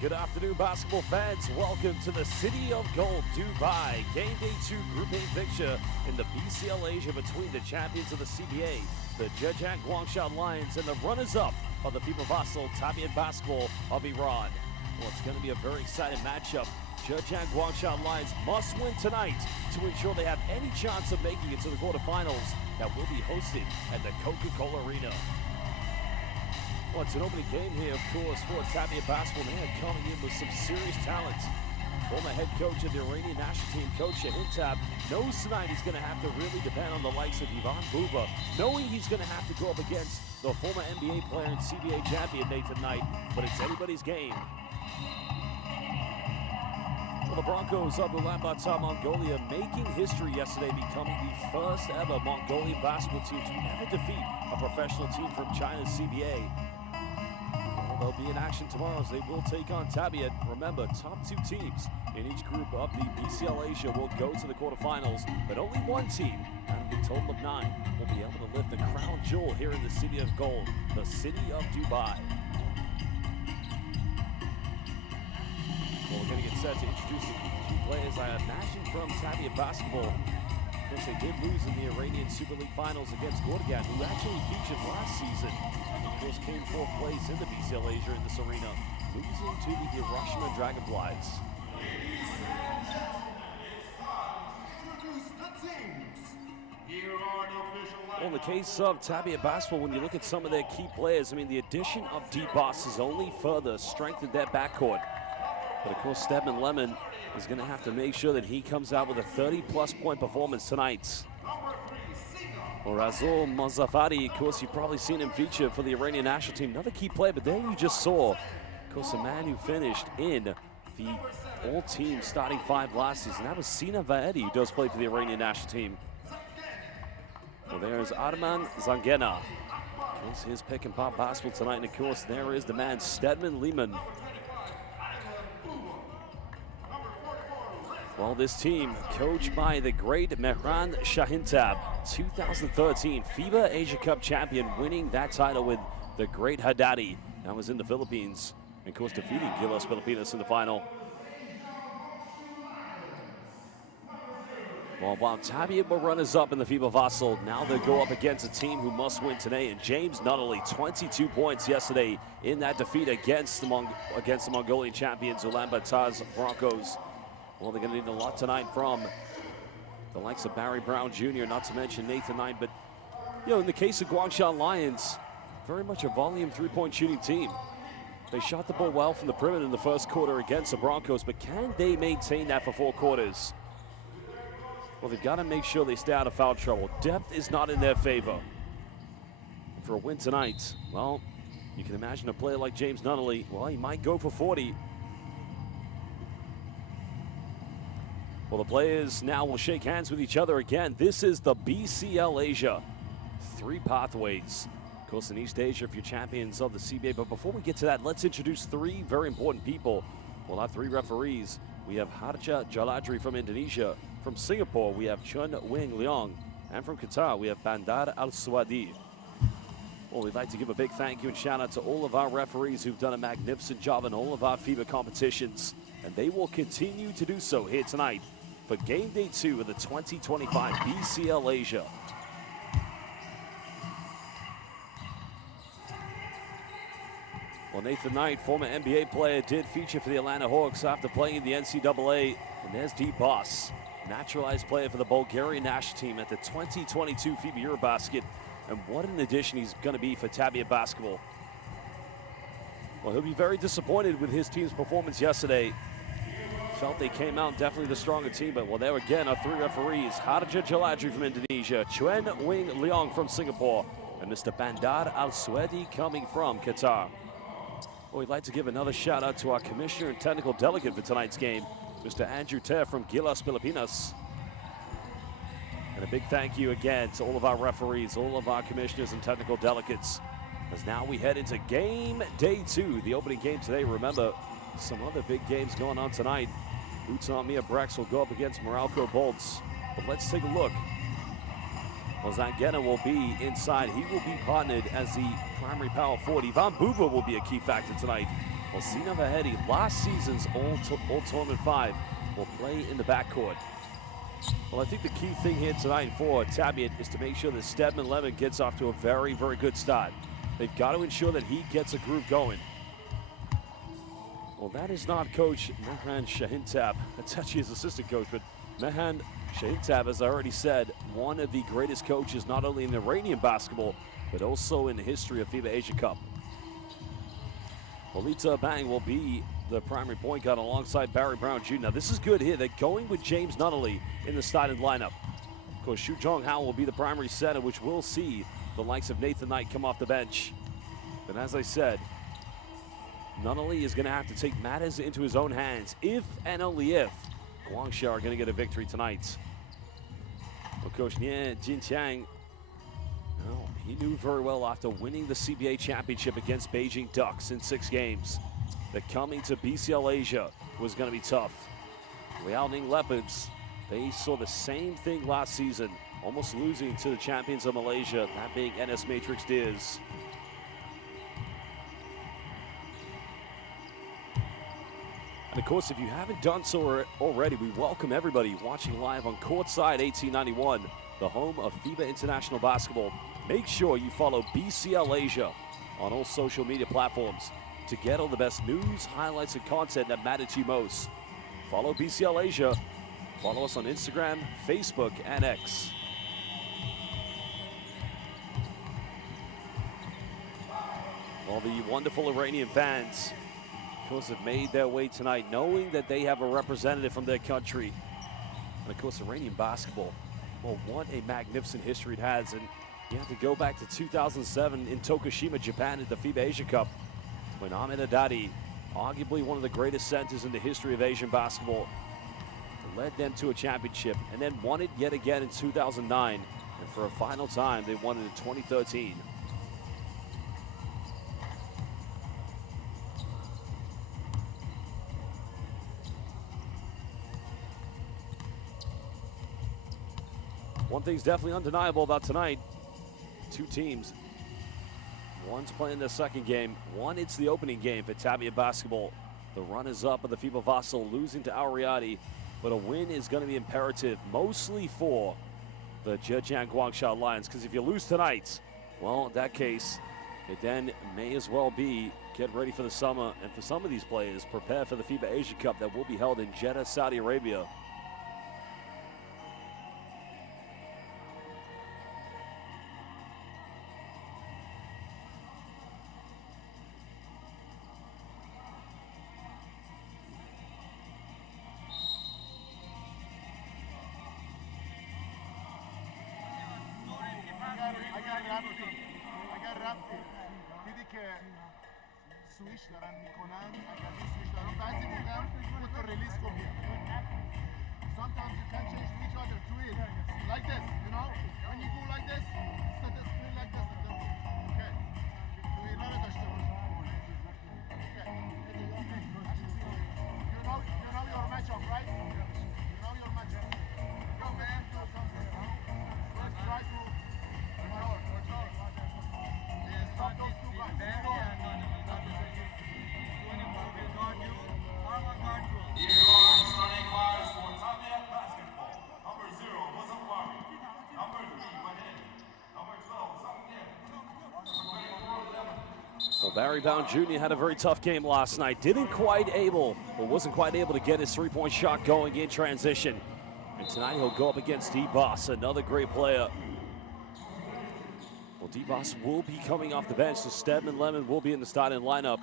Good afternoon, basketball fans. Welcome to the City of Gold, Dubai. Game Day 2 Group A fixture in the BCL Asia between the champions of the CBA, the Zhejiang Guangsha Lions, and the runners-up of the FIBA vassal Tabiat basketball of Iran. Well, it's going to be a very exciting matchup. Zhejiang Guangsha Lions must win tonight to ensure they have any chance of making it to the quarterfinals that will be hosted at the Coca-Cola Arena. Well, it's an opening game here, of course, for Tabiat basketball. They are coming in with some serious talent. Former head coach of the Iranian national team, Coach Shahintab, knows tonight he's going to have to really depend on the likes of Ivan Buba, knowing he's going to have to go up against the former NBA player and CBA champion Nathan Knight, but it's anybody's game. Well, the Broncos of Ulaanbaatar, Mongolia, making history yesterday, becoming the first ever Mongolian basketball team to ever defeat a professional team from China's CBA. They'll be in action tomorrow as they will take on Tabiat. Remember, top two teams in each group of the BCL Asia will go to the quarterfinals, but only one team, out of the total of 9, will be able to lift the crown jewel here in the City of Gold, the City of Dubai. Well, we're going to get set to introduce the key players, I imagine, from Tabiat basketball. Of course, they did lose in the Iranian Super League Finals against Gorgan, who actually featured last season. Of course, came fourth place in the BCL Asia in this arena, losing to the Hiroshima Dragonflies. Well, in the case of Tabiat basketball, when you look at some of their key players, I mean, the addition of D-Boss has only further strengthened their backcourt. But of course, Stedman Lemon is going to have to make sure that he comes out with a 30-plus point performance tonight. Well, Razul Mozaffari, of course, you've probably seen him feature for the Iranian national team. Another key player, but there you just saw, of course, a man who finished in the all-team starting 5 last season. That was Sina Vaedi, who does play for the Iranian national team. Well, there's Arman Zangena. Of course, his pick and pop basketball tonight. And of course, there is the man, Stedman Lehman. Well, this team, coached by the great Mehran Shahintab, 2013 FIBA Asia Cup champion, winning that title with the great Haddadi. That was in the Philippines. And of course, defeating Gilas Pilipinas in the final. Well, while Tabiat were runners-up in the FIBA vassal, now they go up against a team who must win today. And James Nunnally, 22 points yesterday in that defeat against the Mongolian champions, Ulaanbaatar's Broncos. Well, they're going to need a lot tonight from the likes of Barry Brown Jr., not to mention Nathan Knight. But, you know, in the case of Guangsha Lions, very much a volume three-point shooting team. They shot the ball well from the perimeter in the first quarter against the Broncos, but can they maintain that for 4 quarters? Well, they've got to make sure they stay out of foul trouble. Depth is not in their favor. And for a win tonight, well, you can imagine a player like James Nunnally, well, he might go for 40. Well, the players now will shake hands with each other again. This is the BCL Asia. 3 pathways. Of course, in East Asia, if you're champions of the CBA. But before we get to that, let's introduce 3 very important people. We'll have 3 referees. We have Harja Jaladri from Indonesia. From Singapore, we have Chun Wing Leong. And from Qatar, we have Bandar Al-Swadi. Well, we'd like to give a big thank you and shout out to all of our referees who've done a magnificent job in all of our FIBA competitions. And they will continue to do so here tonight for Game Day 2 of the 2025 BCL Asia. Well, Nathan Knight, former NBA player, did feature for the Atlanta Hawks after playing in the NCAA. And there's D-Boss, naturalized player for the Bulgarian national team at the 2022 FIBA Eurobasket. And what an addition he's going to be for Tabiat basketball. Well, he'll be very disappointed with his team's performance yesterday. Felt they came out definitely the stronger team, but well, there again are 3 referees. Harja Jaladri from Indonesia, Chuen Wing Leong from Singapore, and Mr. Bandar Al-Swedi coming from Qatar. Well, we'd like to give another shout out to our commissioner and technical delegate for tonight's game, Mr. Andrew Ter from Gilas Pilipinas. And a big thank you again to all of our referees, all of our commissioners and technical delegates, as now we head into Game Day 2, the opening game today. Remember, some other big games going on tonight. Utah Brex will go up against Meralco Bolts. But let's take a look. Well, Zangena will be inside. He will be partnered as the primary power forward. Ivan Buba will be a key factor tonight Well, Sina Vahedi, last season's all-tournament 5, will play in the backcourt. Well, I think the key thing here tonight for Tabiat is to make sure that Stedman Lemon gets off to a very, very good start. They've got to ensure that he gets a groove going. Well, that is not Coach Mehan Shahintab. That's actually his assistant coach, but Mehan Shahintab, as I already said, one of the greatest coaches not only in Iranian basketball, but also in the history of FIBA Asia Cup. Walita Bang will be the primary point guard alongside Barry Brown Jr. Now, this is good here. They're going with James Nunnally in the starting lineup. Of course, Shu Jong Hao will be the primary center, which will see the likes of Nathan Knight come off the bench. But as I said, Nunnally is going to have to take matters into his own hands if and only if Guangsha are going to get a victory tonight. Well, Coach Nie Jinqiang, well, he knew very well after winning the CBA championship against Beijing Ducks in 6 games that coming to BCL Asia was going to be tough. Liaoning Leopards, they saw the same thing last season, almost losing to the champions of Malaysia, that being NS Matrix Deers. And of course, if you haven't done so already, we welcome everybody watching live on Courtside 1891, the home of FIBA International Basketball. Make sure you follow BCL Asia on all social media platforms to get all the best news, highlights, and content that matter to you most. Follow BCL Asia. Follow us on Instagram, Facebook, and X. All the wonderful Iranian fans, of course, have made their way tonight, knowing that they have a representative from their country. And of course, Iranian basketball, well, what a magnificent history it has. And you have to go back to 2007 in Tokushima, Japan at the FIBA Asia Cup, when Ahmed Haddadi, arguably one of the greatest centers in the history of Asian basketball, led them to a championship and then won it yet again in 2009. And for a final time, they won it in 2013. One thing's definitely undeniable about tonight. 2 teams. One's playing their second game. One, it's the opening game for Tabiat basketball. The runners-up of the FIBA Vassal losing to Al Riyadi, but a win is going to be imperative, mostly for the Zhejiang Guangsha Lions, because if you lose tonight, well, in that case, it then may as well be get ready for the summer, and for some of these players, prepare for the FIBA Asia Cup that will be held in Jeddah, Saudi Arabia. اگر رفتی دیدی که سویش دارن میکنن اگر این سویش دارن بعضی موقع خودتو ریلیز کن sometimes you can change to each other to it like this, you know, when you go like this set the screen like this okay توی اینا رو داشته باش okay you know your matchup, right? You know your matchup. Go man, do something. Let's try to Well, Barry Brown Jr. had a very tough game last night. Wasn't quite able to get his 3-point shot going in transition. And tonight he'll go up against D-Boss, another great player. Well, D-Boss will be coming off the bench, so Stedman Lemon will be in the starting lineup.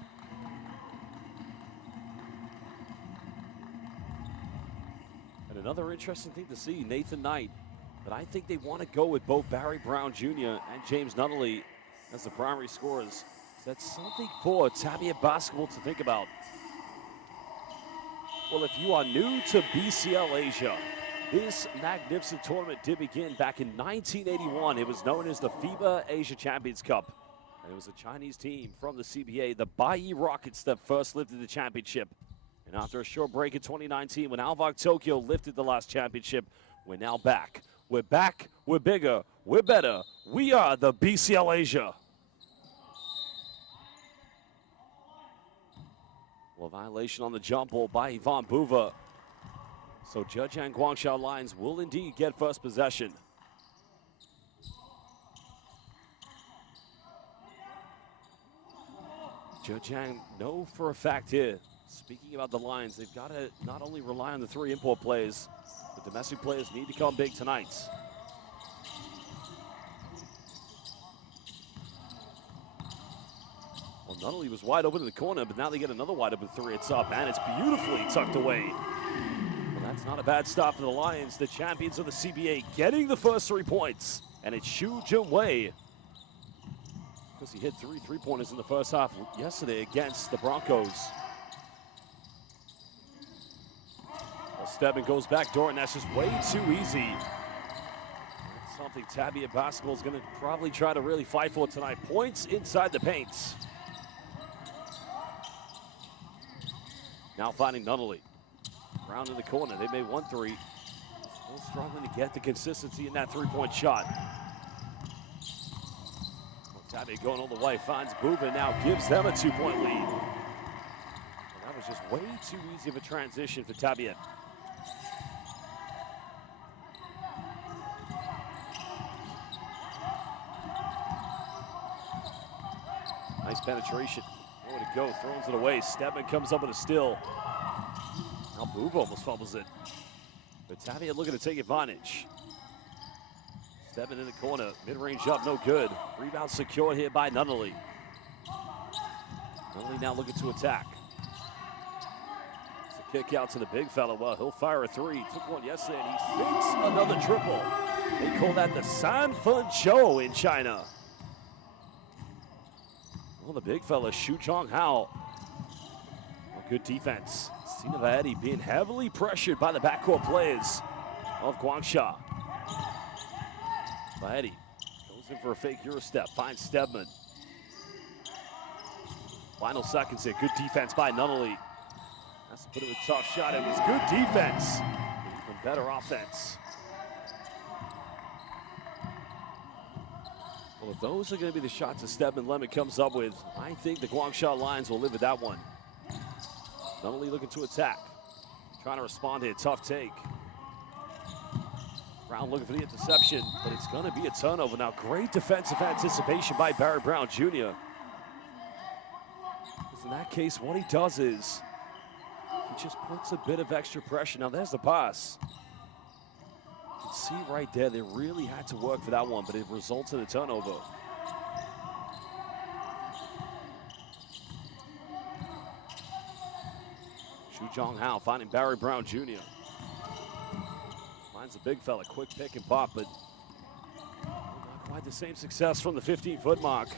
And another interesting thing to see, Nathan Knight. But I think they want to go with both Barry Brown Jr. and James Nunnally as the primary scorers. So that's something for Tabiat basketball to think about. Well, if you are new to BCL Asia, this magnificent tournament did begin back in 1981. It was known as the FIBA Asia Champions Cup. And it was a Chinese team from the CBA, the Bai Rockets, that first lifted the championship. And after a short break in 2019, when Alvok Tokyo lifted the last championship, we're now back. We're back, we're bigger, we're better. We are the BCL Asia. Well, violation on the jump ball by Ivan Buva. So Zhejiang Guangsha Lions will indeed get first possession. Zhejiang know for a fact here, speaking about the Lions, they've got to not only rely on the 3 import players, but domestic players need to come big tonight. Well, Nunnally was wide open in the corner, but now they get another wide open 3. It's up, and it's beautifully tucked away. Well, that's not a bad stop for the Lions, the champions of the CBA, getting the first 3 points. And it's Xu Junwei, because he hit 3 3-pointers in the first half yesterday against the Broncos. Well, Stebbin goes back door, and that's just way too easy. That's something Tabiat basketball is going to probably try to really fight for tonight. Points inside the paint. Now finding Nunnally. Round in the corner. They made 1 3. Still struggling to get the consistency in that 3-point shot. Well, Tabiat going all the way. Finds Buva. Now gives them a 2-point lead. Well, that was just way too easy of a transition for Tabiat. Nice penetration. Way to go, throws it away. Stedman comes up with a steal. Now Buva almost fumbles it. But Tabiat looking to take advantage. Stedman in the corner, mid-range up, no good. Rebound secured here by Nunnally. Nunnally now looking to attack. It's a kick out to the big fella. Well, he'll fire a 3. Took one yesterday, and he sinks another triple. They call that the San Fen Show in China. Well, the big fella, Xu Junwei. Well, good defense. Sina Vahedi being heavily pressured by the backcourt players of Guangsha. Vahedi goes in for a fake Euro step, finds Stedman. Final seconds here, good defense by Nunnally. Has to put it with a tough shot. It was good defense, even better offense. Well, if those are going to be the shots that Stedman Lemon comes up with, I think the Guangsha Lions will live with that one. Nunnally looking to attack. Trying to respond here, tough take. Brown looking for the interception, but it's going to be a turnover. Now, great defensive anticipation by Barry Brown Jr. Because in that case, what he does is he just puts a bit of extra pressure. Now, there's the pass. You can see right there, they really had to work for that one, but it results in a turnover. Xu Junwei finding Barry Brown Jr. Finds the big fella, quick pick and pop, but not quite the same success from the 15-foot mark.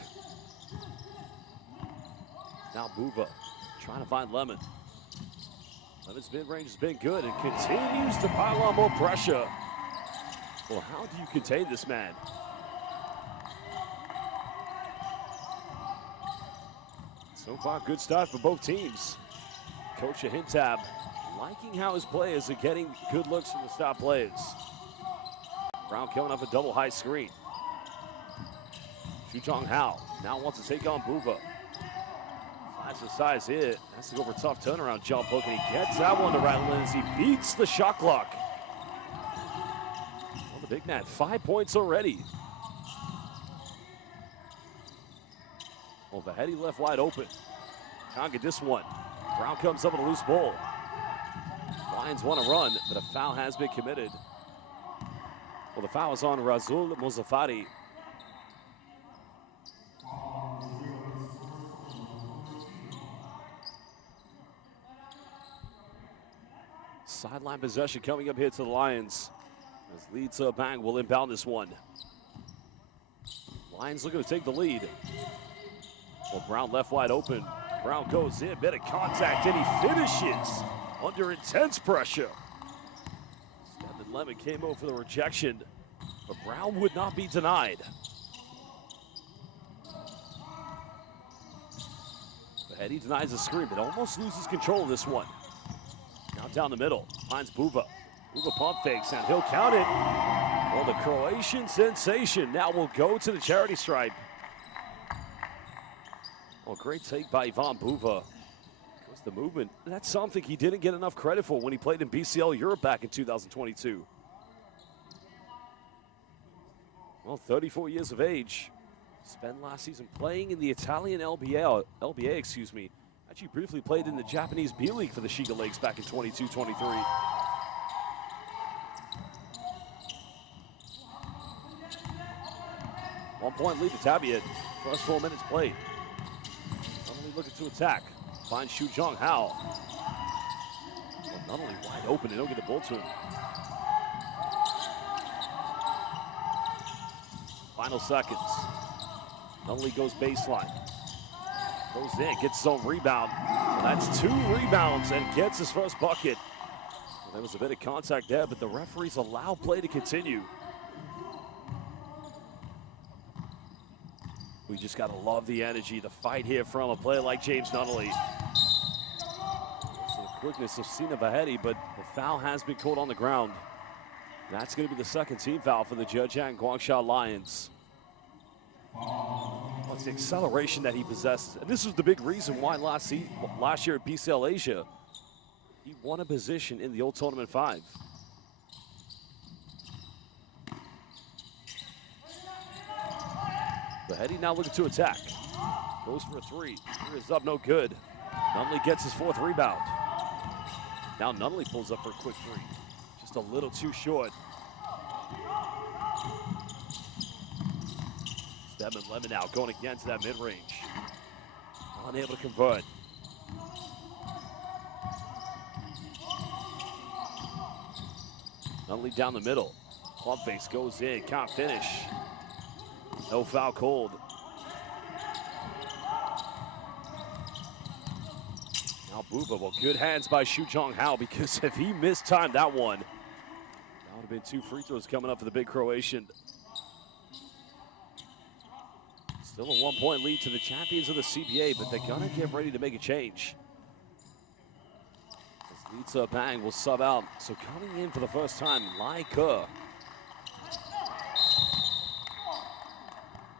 Now Buva trying to find Lemon. Lemon's mid-range has been good and continues to pile on more pressure. Well, how do you contain this man? So far, good start for both teams. Coach Ahintab liking how his players are getting good looks from the stop players. Brown coming off a double high screen. Xu Junwei now wants to take on Buva. Size to size here. Has to go for a tough turnaround jump hook, and he gets that one to rattle in as he beats the shot clock. Well, the big man, 5 points already. Well, Vahedi left wide open. Can't get this one. Brown comes up with a loose ball. Lions want to run, but a foul has been committed. Well, the foul is on Razul Mozafari. Sideline possession coming up here to the Lions. As Lisa Bang will inbound this one. Lions looking to take the lead. Well, Brown left wide open. Brown goes in, bit of contact, and he finishes under intense pressure. Stedman Lemon came over for the rejection, but Brown would not be denied. Vahedi denies the screen, but almost loses control of this one. Now down the middle, finds Buva. Buva pump fakes, and he'll count it. Well, the Croatian sensation now will go to the charity stripe. Well, great take by Ivan Buva. Goes The movement, that's something he didn't get enough credit for when he played in BCL Europe back in 2022. Well, 34 years of age. Spent last season playing in the Italian LBA, excuse me. Actually briefly played in the Japanese B League for the Shiga Lakes back in 22-23. One-point lead to Tabiat. First 4 minutes played. Suddenly looking to attack. Finds Zhejiang Guangsha. Well, not only wide open, they don't get the ball to him. Final seconds. Nunnally goes baseline. Goes in, gets his own rebound. Well, that's 2 rebounds and gets his first bucket. Well, there was a bit of contact there, but the referees allow play to continue. We just gotta love the energy, the fight here from a player like James Nunnally. So the quickness of Sina Vahedi, but the foul has been called on the ground. That's gonna be the second team foul for the Zhejiang Guangsha Lions. Well, it's the acceleration that he possesses. And this was the big reason why last year at BCL Asia, he won a position in the Old Tournament 5. Vahedi now looking to attack. Goes for a 3. 3 is up, no good. Nunnally gets his 4th rebound. Now Nunnally pulls up for a quick 3. Just a little too short. Stedman Lemon now going against that mid-range. Unable to convert. Nunnally down the middle. Pump face goes in, can't finish. No foul called. Now Buba, well, good hands by Zhejiang Guangsha, because if he mistimed that one, that would have been 2 free throws coming up for the big Croatian. Still a 1-point lead to the champions of the CBA, but they're gonna get ready to make a change. As Lisa Bang will sub out. So coming in for the first time, Lai Ke.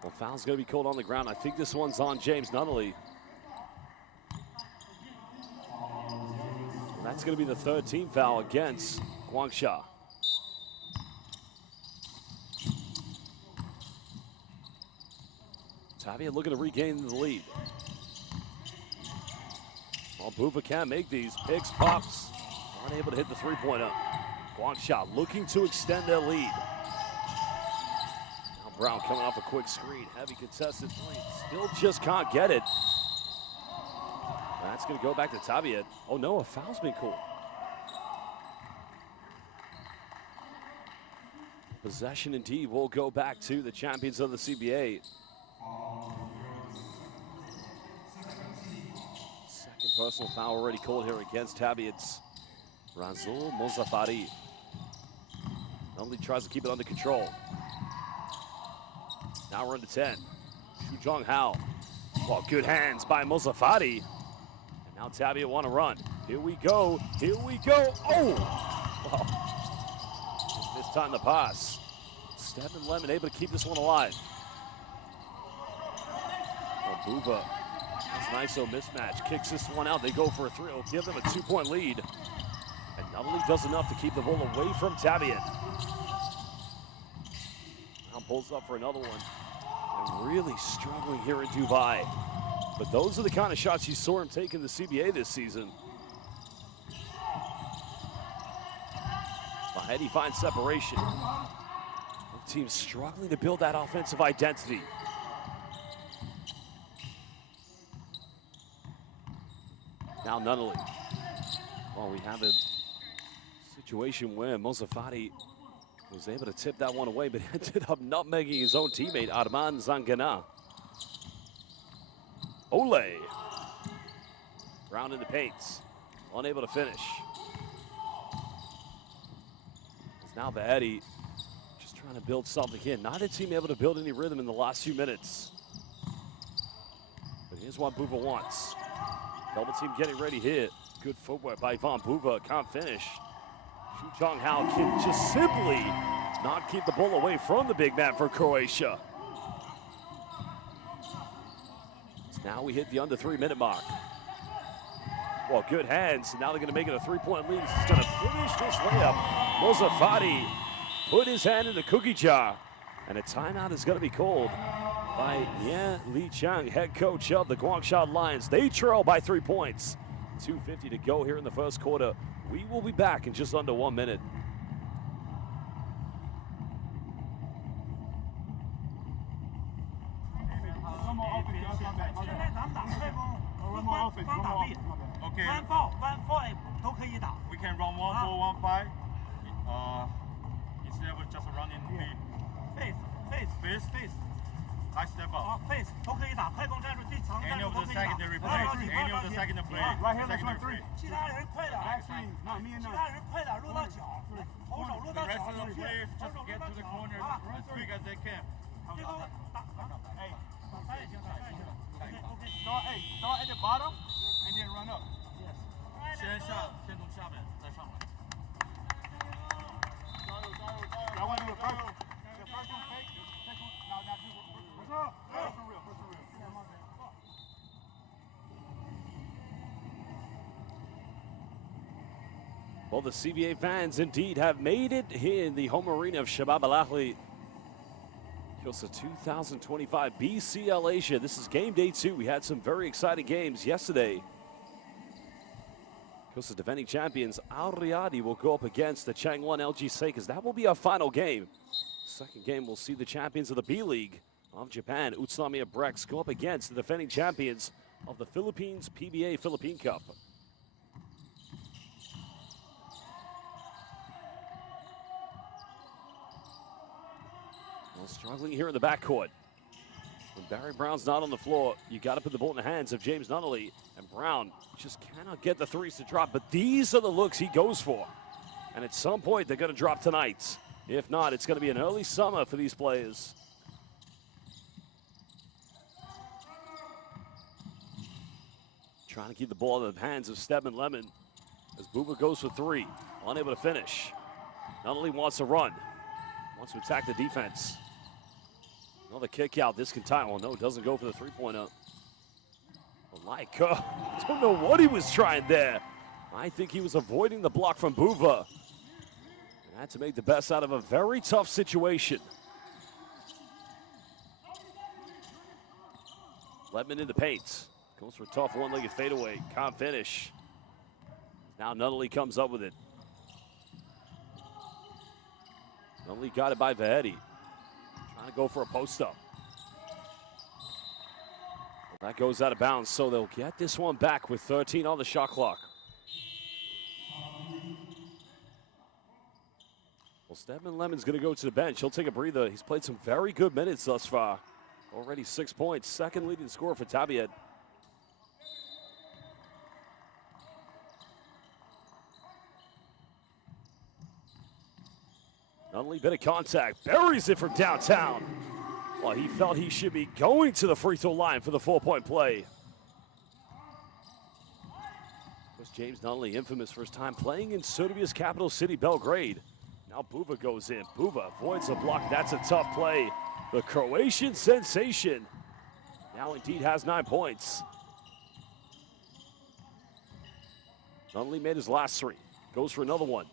Well, foul's gonna be called on the ground. I think this one's on James Nunnally. And that's gonna be the 3rd team foul against Guangsha. Tabiat looking to regain the lead. Well, Buba can't make these. Picks, pops. Unable to hit the 3-pointer. Guangsha looking to extend their lead. Now Brown coming off a quick screen. Heavy contested 3. Still just can't get it. That's going to go back to Tabiat. Oh no, a foul's been called. Possession indeed will go back to the champions of the CBA. Second personal foul already called here against Tabiat's Razul Mozaffari. Nunnally tries to keep it under control. Now we're into 10. Zhejiang Guangsha. Well, good hands by Mozaffari. And now Tabiat want to run. Here we go. Here we go. Oh! Well, just missed time to pass. Stedman Lemon able to keep this one alive. Buba, that's an ISO mismatch, kicks this one out. They go for a 3. It'll give them a 2-point lead. And Nunnally does enough to keep the ball away from Tabiat. Now pulls up for another one. And really struggling here in Dubai. But those are the kind of shots you saw him take in the CBA this season. Vahedi finds separation. The team's struggling to build that offensive identity. Now Nunnally. Well, we have a situation where Mozaffari was able to tip that one away, but ended up nutmegging his own teammate, Arman Zangana. Ole. Brown in the paints. Unable to finish. It's now Vahedi just trying to build something in. Neither team able to build any rhythm in the last few minutes. But here's what Buba wants. Double team getting ready here. Good footwork by Ivan Buba. Can't finish. Zhejiang Guangsha can just simply not keep the ball away from the big man for Croatia. So now we hit the under 3-minute mark. Well, good hands. Now they're going to make it a three-point lead. He's going to finish this layup. Mozafati put his hand in the cookie jar. And a timeout is going to be called by Yan Li Chang, head coach of the Guangsha Lions. They trail by 3 points. 2:50 to go here in the first quarter. We will be back in just under 1 minute. Okay. 1-4 we can run 1-4, 1-5. Instead of just running face. I step up. Any of the secondary plays. Any of the second play. Right here, let's run 3. Actually, not me and the rest of the players just get to the corner as quick as they can. Start at the bottom and then run up. 先从下面再上来。 I want to do the first one. The first one fake. The second one. Now do first one real. Well, the CBA fans indeed have made it here in the home arena of Shabab Al Ahly. Here's the 2025 BCL Asia. This is game day 2. We had some very exciting games yesterday. Of course, the defending champions Al Riyadi will go up against the Changwon LG Lakers. That will be our final game. Second game will see the champions of the B League of Japan, Utsunomiya Brex, go up against the defending champions of the Philippines PBA Philippine Cup. Well, struggling here in the backcourt. When Barry Brown's not on the floor, you got to put the ball in the hands of James Nunnally, and Brown just cannot get the threes to drop, but these are the looks he goes for. And at some point, they're going to drop tonight. If not, it's going to be an early summer for these players. Trying to keep the ball in the hands of Stedman Lemon as Booba goes for 3, unable to finish. Nunnally wants to run, wants to attack the defense. Another kick out. This can tie. Well, no, doesn't go for the three-pointer. Like, don't know what he was trying there. I think he was avoiding the block from Buva. And had to make the best out of a very tough situation. Ledman in the paint. Goes for a tough one-legged fadeaway. Can't finish. Now Nunnally comes up with it. Nunnally got it by Vahedi. Trying to go for a post-up. That goes out of bounds, so they'll get this one back with 13 on the shot clock. Well, Stedman Lemon's going to go to the bench. He'll take a breather. He's played some very good minutes thus far. Already 6 points. Second leading scorer for Tabiat. Nunnally, bit of contact. Buries it from downtown. Well, he felt he should be going to the free throw line for the 4-point play. Was James Nunnally infamous for his time playing in Serbia's capital city, Belgrade. Now Buva goes in. Buva avoids a block. That's a tough play. The Croatian sensation now indeed has 9 points. Nunnally made his last 3. Goes for another one.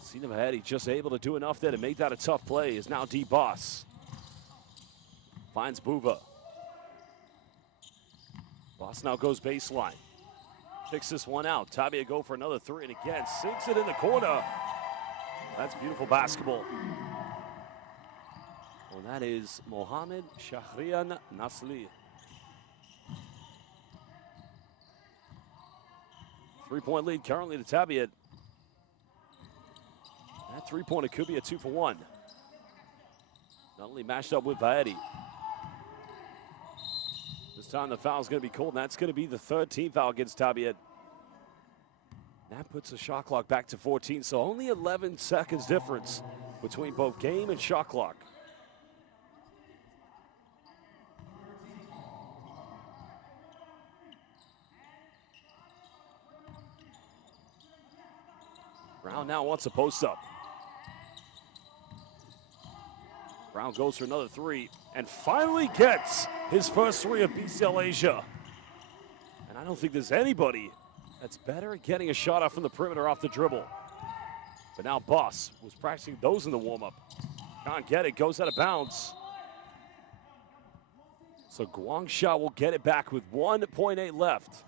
Seen him ahead. He's just able to do enough there to make that a tough play. Is now D Boss. Finds Buva. Boss now goes baseline. Kicks this one out. Tabiat go for another 3, and again, sinks it in the corner. That's beautiful basketball. Well, that is Mohamed Shahrian Nasli. 3-point lead currently to Tabiat. That 3-pointer could be a 2-for-1. Nunnally matched up with Vahedi. This time the foul's going to be called, and that's going to be the 13th foul against Tabiat. That puts the shot clock back to 14, so only 11 seconds difference between both game and shot clock. Brown now wants a post-up. Brown goes for another 3 and finally gets his first 3 of BCL Asia. And I don't think there's anybody that's better at getting a shot off from the perimeter off the dribble. But now Boss was practicing those in the warm-up. Can't get it, goes out of bounds. So Guangsha will get it back with 1.8 left.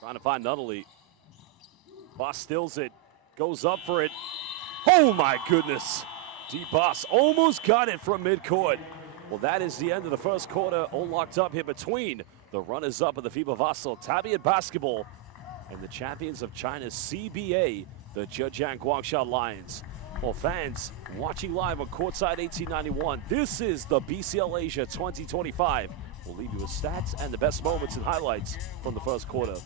Trying to find Nunnally. Boss stills it, goes up for it. Oh my goodness. D-Boss almost got it from midcourt. Well, that is the end of the first quarter, all locked up here between the runners-up of the FIBA Vassal, Tabiat basketball, and the champions of China's CBA, the Zhejiang Guangsha Lions. Well, fans watching live on Courtside 1891, this is the BCL Asia 2025. We'll leave you with stats and the best moments and highlights from the first quarter.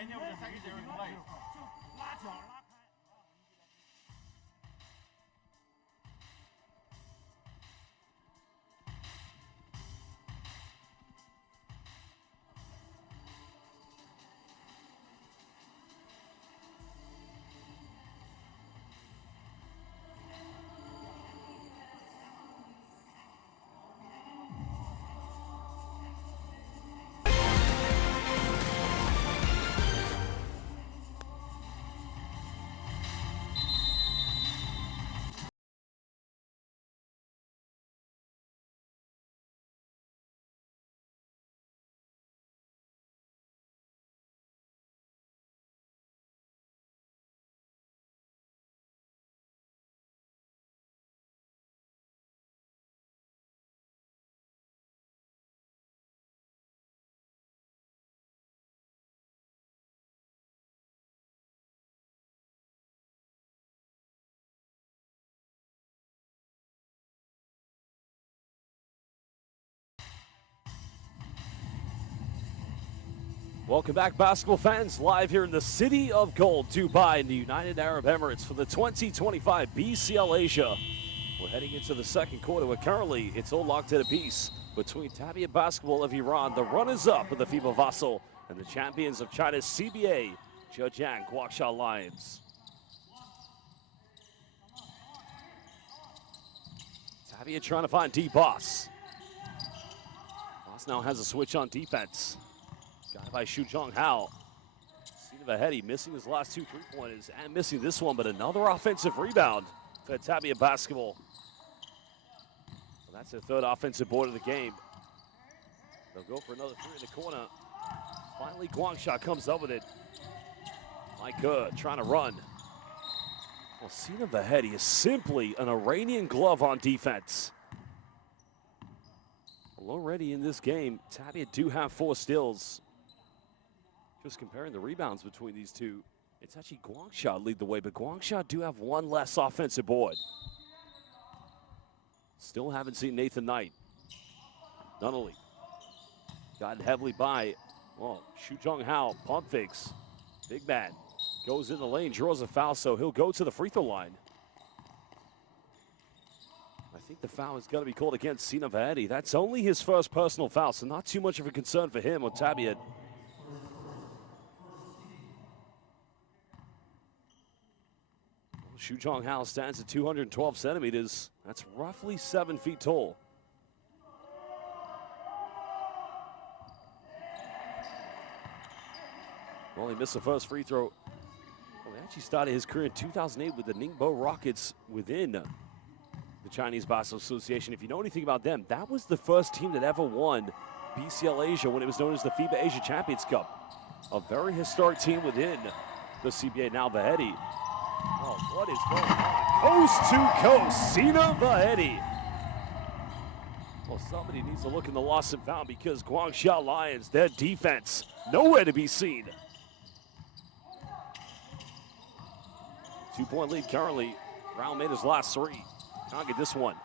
Any of the secondary play. Welcome back, basketball fans, live here in the City of Gold, Dubai, in the United Arab Emirates for the 2025 BCL Asia. We're heading into the second quarter where currently it's all locked at a piece between Tabiat basketball of Iran, the runners-up of the FIBA Vassal, and the champions of China's CBA, Zhejiang Guangsha Lions. Tabiat trying to find D-Boss. Boss now has a switch on defense. Got by Zhejiang Hao. Vahedi missing his last two three-pointers and missing this one, but another offensive rebound for Tabiat basketball. Well, that's their third offensive board of the game. They'll go for another three in the corner. Finally, Guangsha comes up with it. Micah trying to run. Well, Vahedi is simply an Iranian glove on defense. Well, already in this game, Tabiat do have 4 steals. Just comparing the rebounds between these two, it's actually Guangsha lead the way, but Guangsha do have 1 less offensive board. Still haven't seen Nathan Knight. Nunnally gotten heavily by, well, Zhejiang Hao, pump fakes. Big man goes in the lane, draws a foul, so he'll go to the free throw line. I think the foul is going to be called against Vahedi. That's only his first personal foul, so not too much of a concern for him on Tabiat. Zhejiang Hao stands at 212 centimeters. That's roughly 7 feet tall. Well, he missed the first free throw. Well, he actually started his career in 2008 with the Ningbo Rockets within the Chinese Basketball Association. If you know anything about them, that was the first team that ever won BCL Asia when it was known as the FIBA Asia Champions Cup. A very historic team within the CBA. Now Vahedi. Oh, what is going on? Coast to coast, Vahedi. Well, somebody needs to look in the lost and found because Guangsha Lions, their defense, nowhere to be seen. 2-point lead currently. Brown made his last 3. Can't get this one,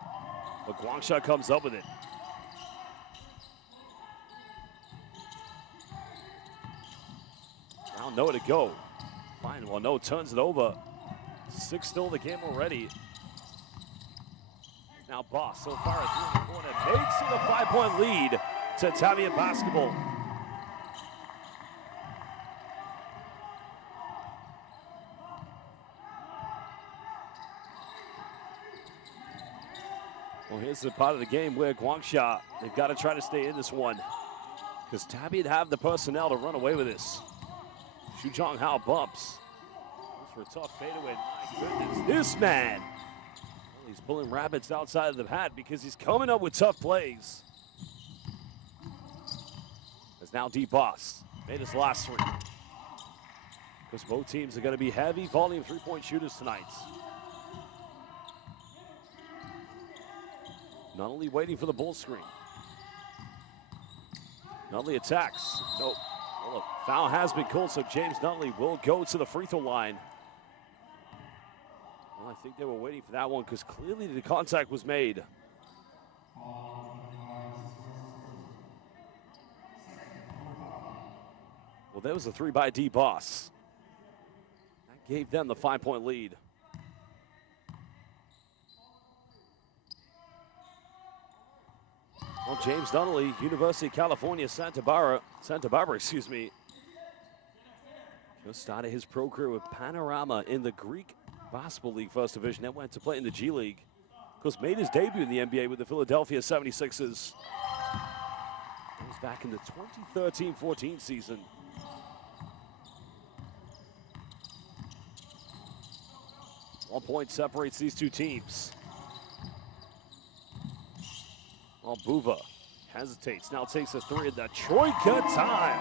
but Guangsha comes up with it. Brown nowhere to go. Fine, well, no, turns it over. 6 still in the game already. Now Boss, so far at 3 corner, makes it a 5-point lead to Tabiat basketball. Well, here's the part of the game where Guangsha, they've got to try to stay in this one, because Tabiat have the personnel to run away with this. Zhejiang Guangsha bumps. Goes for a tough fadeaway. My goodness, this man. Well, he's pulling rabbits outside of the hat because he's coming up with tough plays. As now D-Boss made his last three. Because both teams are going to be heavy volume three-point shooters tonight. Nunnally waiting for the bull screen. Nunnally attacks. Nope. Well, a foul has been called, so James Nunnally will go to the free throw line. Well, I think they were waiting for that one because clearly the contact was made. Well, there was a three by D-Boss. That gave them the 5-point lead. Well, James Nunnally, University of California, Santa Barbara, just started his pro career with Panorama in the Greek Basketball League First Division. Then went to play in the G League. Of course, made his debut in the NBA with the Philadelphia 76ers. That was back in the 2013-14 season. One point separates these two teams. Well, Buva hesitates, now takes a three in the Troika time.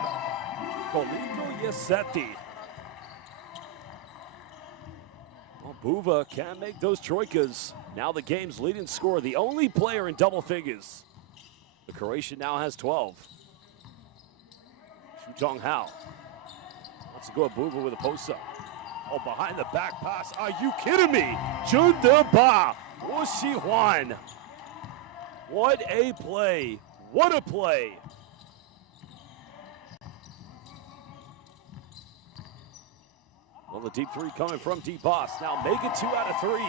Colito Yesetti. Well, Buva can make those Troikas. Now the game's leading scorer, the only player in double figures. The Croatian now has 12. Zhejiang Guangsha wants to go at Buva with a post-up. Oh, behind the back pass. Are you kidding me? Jundeba Oshihuan. What a play. What a play. Well, the deep three coming from D-Boss. Now make it 2 out of 3.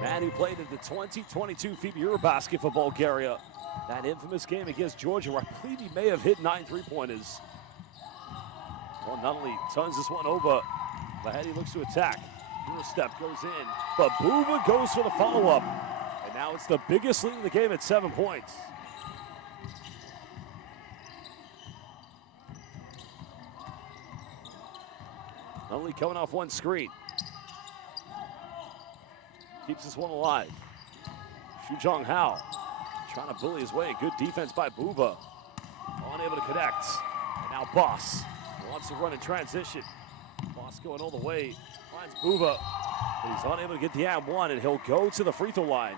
Man who played at the 2022 FIBA Eurobasket for Bulgaria. That infamous game against Georgia where I believe he may have hit 9 three-pointers. Well, not only turns this one over, but he looks to attack. Euro step goes in, but Buva goes for the follow-up. And now it's the biggest lead in the game at 7 points. Only coming off one screen. Keeps this one alive. Zhejiang Guangsha trying to bully his way. Good defense by Buva. Unable to connect. And now Boss wants to run in transition. Boss going all the way. Finds Buva. But he's unable to get the and one, and he'll go to the free throw line.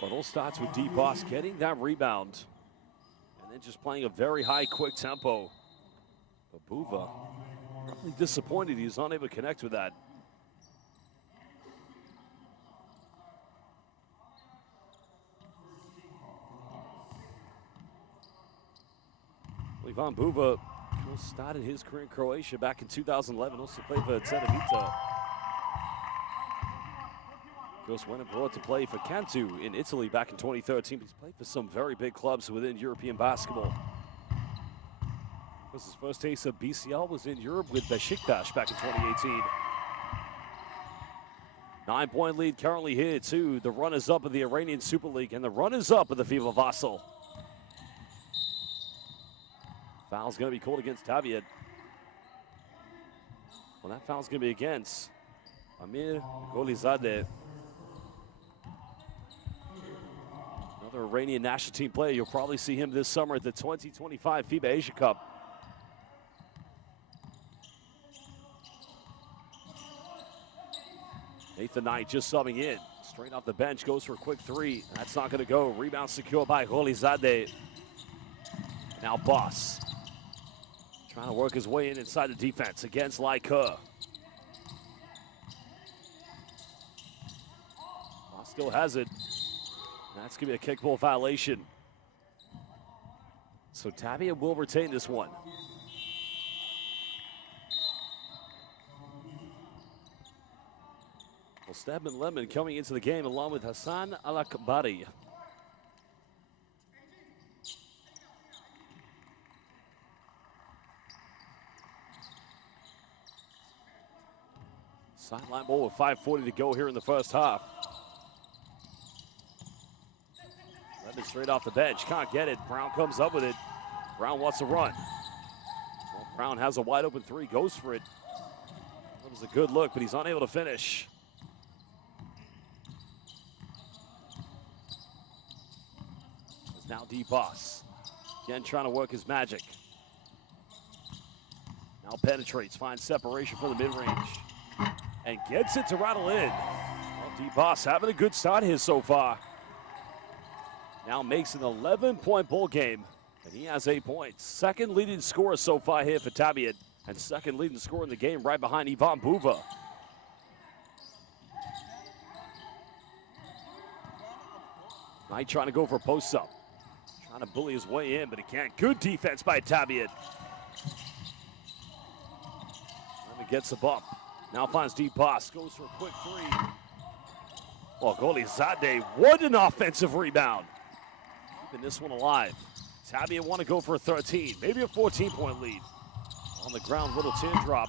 Well, it all starts with D-Boss getting that rebound and then just playing a very high, quick tempo. But Buva, probably disappointed he's unable to connect with that. Well, Ivan Buva started his career in Croatia back in 2011. Also played for Tabiat. Goes went abroad to play for Cantu in Italy back in 2013. He's played for some very big clubs within European basketball. His first taste of BCL was in Europe with Besiktas back in 2018. 9-point lead currently here to the runners-up of the Iranian Super League and the runners-up of the FIBA Vassal. Foul's going to be called against Tabiat. Well, that foul's going to be against Amir Golizadeh. Another Iranian national team player. You'll probably see him this summer at the 2025 FIBA Asia Cup. Nathan Knight just subbing in. Straight off the bench, goes for a quick three. That's not going to go. Rebound secured by Golizadeh. Now Boss. Trying to work his way in inside the defense against Laika. Boss still has it. That's going to be a kickball violation. So Tabiat will retain this one. Well, Stedman Lemon coming into the game along with Hassan Al-Akbari. Sideline ball with 5:40 to go here in the first half. Lemon straight off the bench, can't get it. Brown comes up with it. Brown wants to run. Well, Brown has a wide open three, goes for it. That was a good look, but he's unable to finish. It's now D-Boss. Again, trying to work his magic. Now penetrates, finds separation from the mid-range. And gets it to rattle in. Well, D-Boss having a good start here so far. Now makes an 11-point ball game, and he has 8 points. Second leading scorer so far here for Tabiat, and second leading scorer in the game right behind Ivan Buva. Knight trying to go for a post-up. Trying to bully his way in, but he can't. Good defense by Tabiat. Lemon gets the bump. Now finds D-Boss, goes for a quick three. Well, goalie Zadeh, what an offensive rebound. Keeping this one alive. Tabiat want to go for a 13, maybe a 14-point lead. On the ground, little teardrop,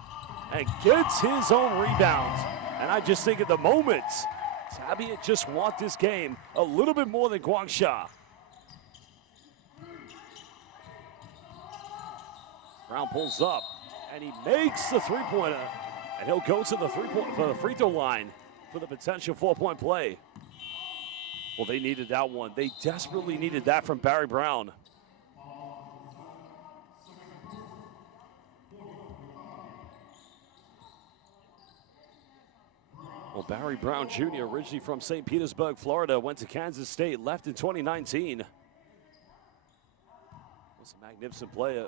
and gets his own rebound. And I just think at the moment, Tabiat just want this game a little bit more than Guangsha. Brown pulls up, and he makes the three-pointer. And he'll go to the free throw line for the potential 4-point play. Well, they needed that one. They desperately needed that from Barry Brown. Well, Barry Brown Jr., originally from St. Petersburg, Florida, went to Kansas State, left in 2019. Was a magnificent player.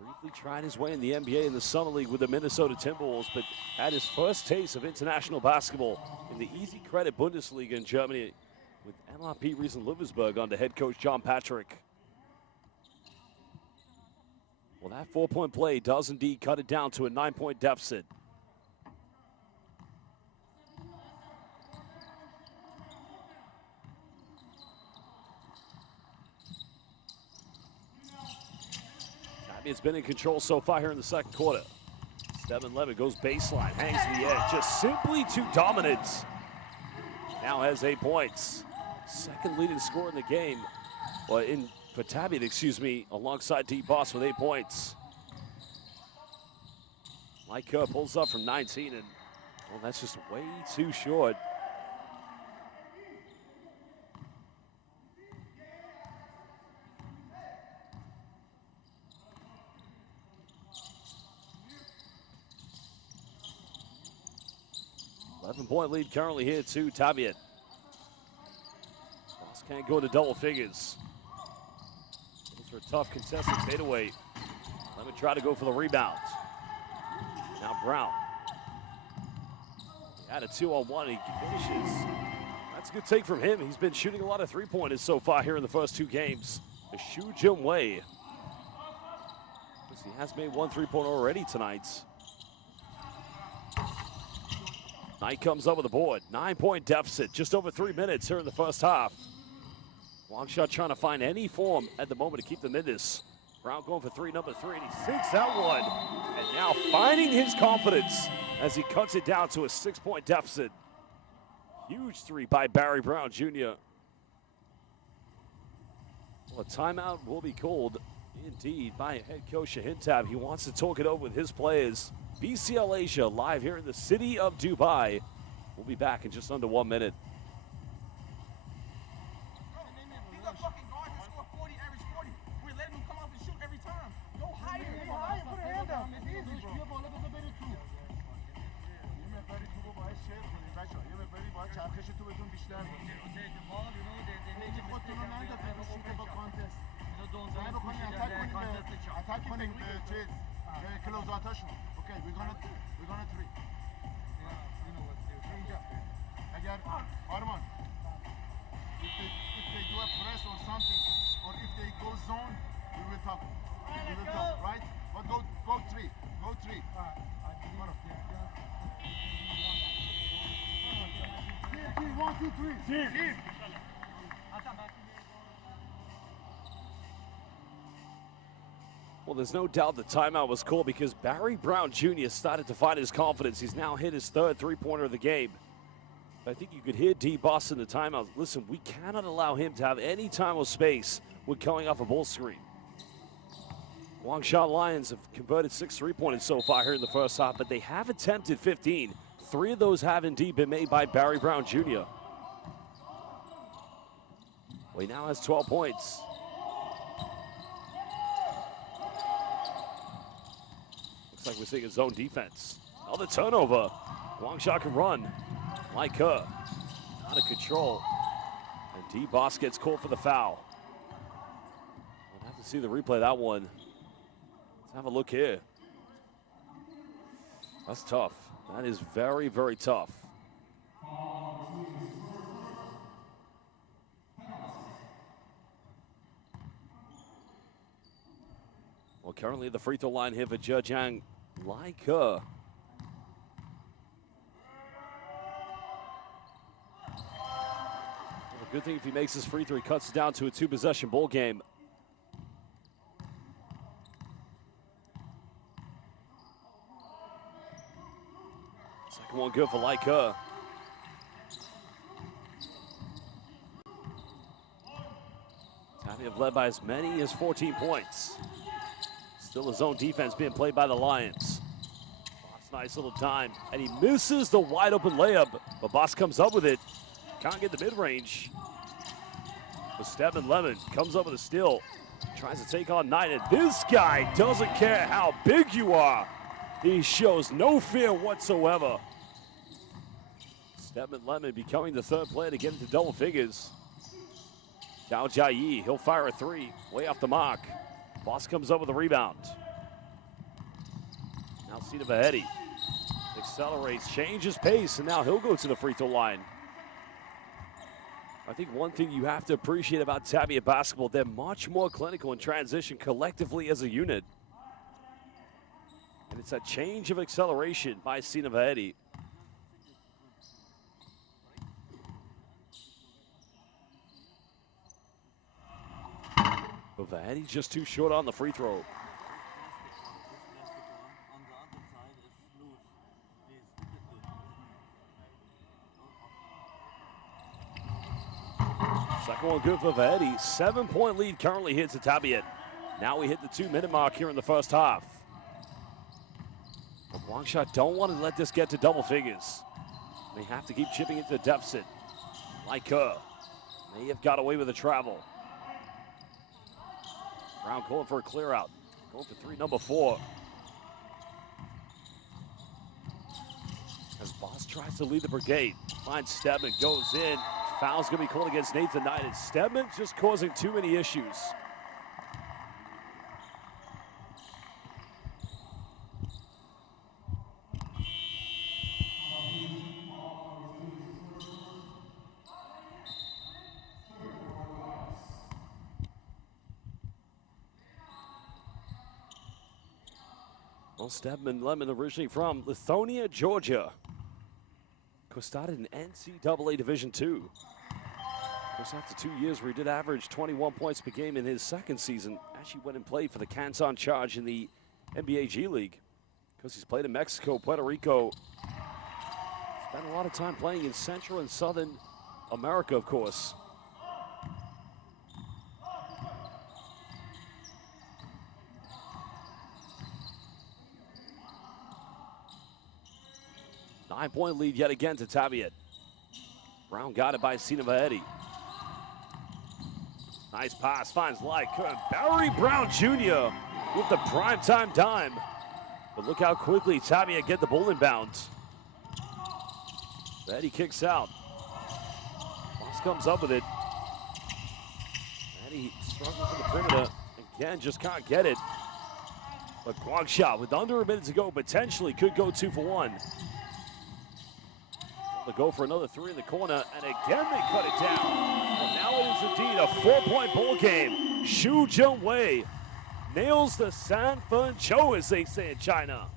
Briefly tried his way in the NBA in the Summer League with the Minnesota Timberwolves, but had his first taste of international basketball in the Easy Credit Bundesliga in Germany with MRP Riesen-Leversburg under head coach John Patrick. Well, that 4-point play does indeed cut it down to a 9-point deficit. It's been in control so far here in the second quarter. Stedman Lemon goes baseline, hangs the edge, just simply too dominant. Now has 8 points. Second leading scorer in the game, for Tabiat, excuse me, alongside D-Boss with 8 points. Mike Kerr pulls up from 19, and well, that's just way too short. Point lead currently here to Tabiat. Boss can't go to double figures. Those are a tough contested fadeaway. Let me try to go for the rebound. Now Brown. He had a 2-on-1, he finishes. That's a good take from him. He's been shooting a lot of three-pointers so far here in the first 2 games. The Shu Jin Wei. He has made 1 3-pointer already tonight. Knight comes up with the board. 9-point deficit, just over 3 minutes here in the first half. Guangsha trying to find any form at the moment to keep them in this. Brown going for number three, and he sinks that one. And now finding his confidence as he cuts it down to a 6-point deficit. Huge three by Barry Brown Jr. Well, a timeout will be called indeed by head coach Shahintab. He wants to talk it over with his players. BCL Asia live here in the city of Dubai. We'll be back in just under 1 minute. He's a fucking guard that scored 40, average 40. We're letting him come off and shoot every time. Go higher. Go higher. Put a hand down. It's easy, bro. Okay, we're gonna three. Arman, if they do a press or something, or if they go zone, we will talk. Right? But go three. Go three. Well, there's no doubt the timeout was called because Barry Brown Jr. started to find his confidence. He's now hit his third three-pointer of the game. I think you could hear D. Boss in the timeout. Listen, we cannot allow him to have any time or space when coming off a ball screen. Guangsha Lions have converted 6 three-pointers so far here in the first half, but they have attempted 15. 3 of those have indeed been made by Barry Brown Jr. Well, he now has 12 points. Looks like we're seeing a zone defense. Another turnover. Guangsha can run. Like her. Out of control. And D. Boss gets called for the foul. We'll have to see the replay of that one. Let's have a look here. That's tough. That is very, very tough. Well, currently the free throw line here for Zhejiang Guangsha. Good thing if he makes his free throw, he cuts it down to a 2-possession ball game. Second one good for Tabiat. Tabiat led by as many as 14 points. Still a zone defense being played by the Lions. Boss, nice little dime, and he misses the wide open layup, but Boss comes up with it. Can't get the mid-range. But Stedman Lemon comes up with a steal. Tries to take on Knight, and this guy doesn't care how big you are. He shows no fear whatsoever. Stedman Lemon becoming the third player to get into double figures. Zhao Jiayi, he'll fire a 3, way off the mark. Boss comes up with a rebound. Now Sina Vahedi accelerates, changes pace, and now he'll go to the free throw line. I think one thing you have to appreciate about Tabiat basketball, they're much more clinical in transition collectively as a unit. And it's a change of acceleration by Sina Vahedi. But Vahedi's just too short on the free throw. Second one good for Vahedi. 7-point lead currently here to Tabiat. Now we hit the 2-minute mark here in the first half. But Guangsha don't want to let this get to double figures. They have to keep chipping into the deficit. Like her. May have got away with the travel. Brown calling for a clear out. Going for 3, number 4. As Boss tries to lead the brigade. Finds Stedman, goes in. Foul's going to be called against Nathan Knight, and Stedman just causing too many issues. Well, Stedman Lemon originally from Lithonia, Georgia. Started in NCAA Division II. Of course, after 2 years where he did average 21 points per game in his second season, actually went and played for the Canton Charge in the NBA G League. Because he's played in Mexico, Puerto Rico. Spent a lot of time playing in Central and Southern America, of course. Nine-point lead yet again to Tabiat. Brown got it by Sina Vahedi. Nice pass, finds Like. Barry Brown Jr. with the primetime dime. But look how quickly Tabiat get the ball inbound. Vahedi kicks out. Boss comes up with it. Vahedi struggling for the perimeter. Again, just can't get it. But Guangsha, with under a minute to go, potentially could go 2 for 1. To go for another 3 in the corner, and again they cut it down. Well, now it is indeed a 4-point ball game. Xu Zhengwei nails the San Fen Chou, as they say in China.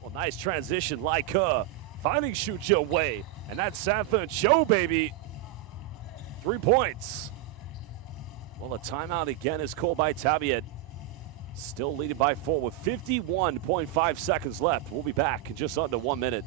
Well, nice transition, like her, finding Xu Zhengwei. And that's Sanford Show, baby. 3 points. Well, a timeout again is called by Tabiat. Still leading by 4 with 51.5 seconds left. We'll be back in just under 1 minute.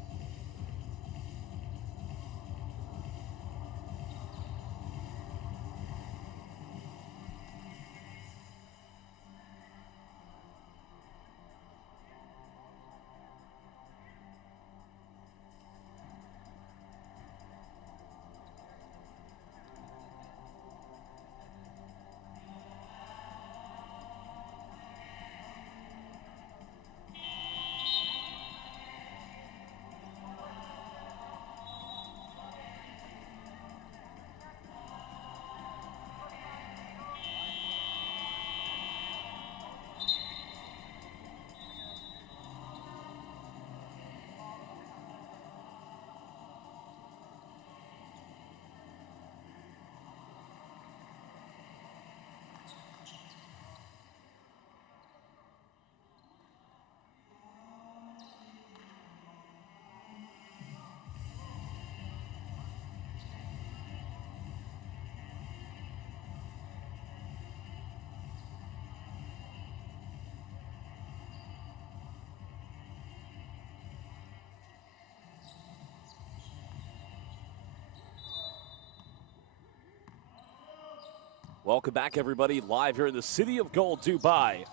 Welcome back, everybody, live here in the City of Gold, Dubai.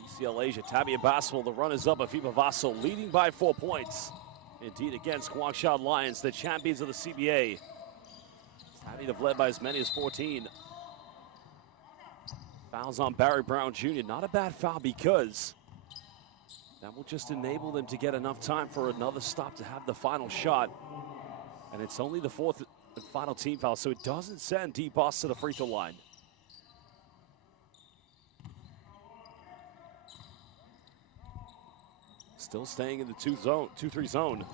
BCL Asia, Tabiat basketball, the runners-up of FIBA Vassal, leading by 4 points. Indeed, against Guangsha Lions, the champions of the CBA. Tabiat have led by as many as 14. Fouls on Barry Brown Jr. Not a bad foul because that will just enable them to get enough time for another stop to have the final shot. And it's only the 4th and final team foul, so it doesn't send D-Boss to the free throw line. Still staying in the 2-3 zone.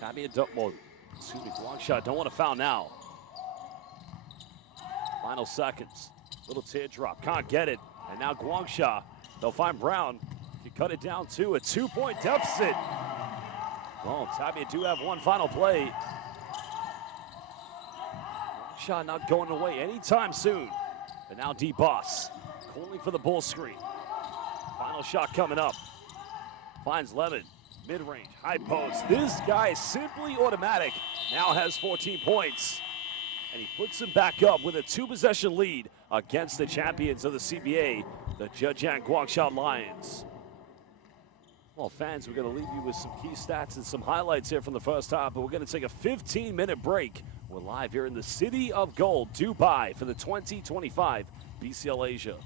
Tabiat, Guangsha don't want to foul now. Final seconds. Little teardrop, can't get it. And now Guangsha, they'll find Brown. He cut it down to a 2-point deficit. Well, Tabiat do have one final play. Shot not going away anytime soon. But now D-Boss calling for the ball screen. Final shot coming up. Finds Lemon, mid-range, high post. This guy is simply automatic. Now has 14 points. And he puts him back up with a 2-possession lead against the champions of the CBA, the Zhejiang Guangsha Lions. Well, fans, we're going to leave you with some key stats and some highlights here from the first half, but we're going to take a 15-minute break. We're live here in the City of Gold, Dubai, for the 2025 BCL Asia.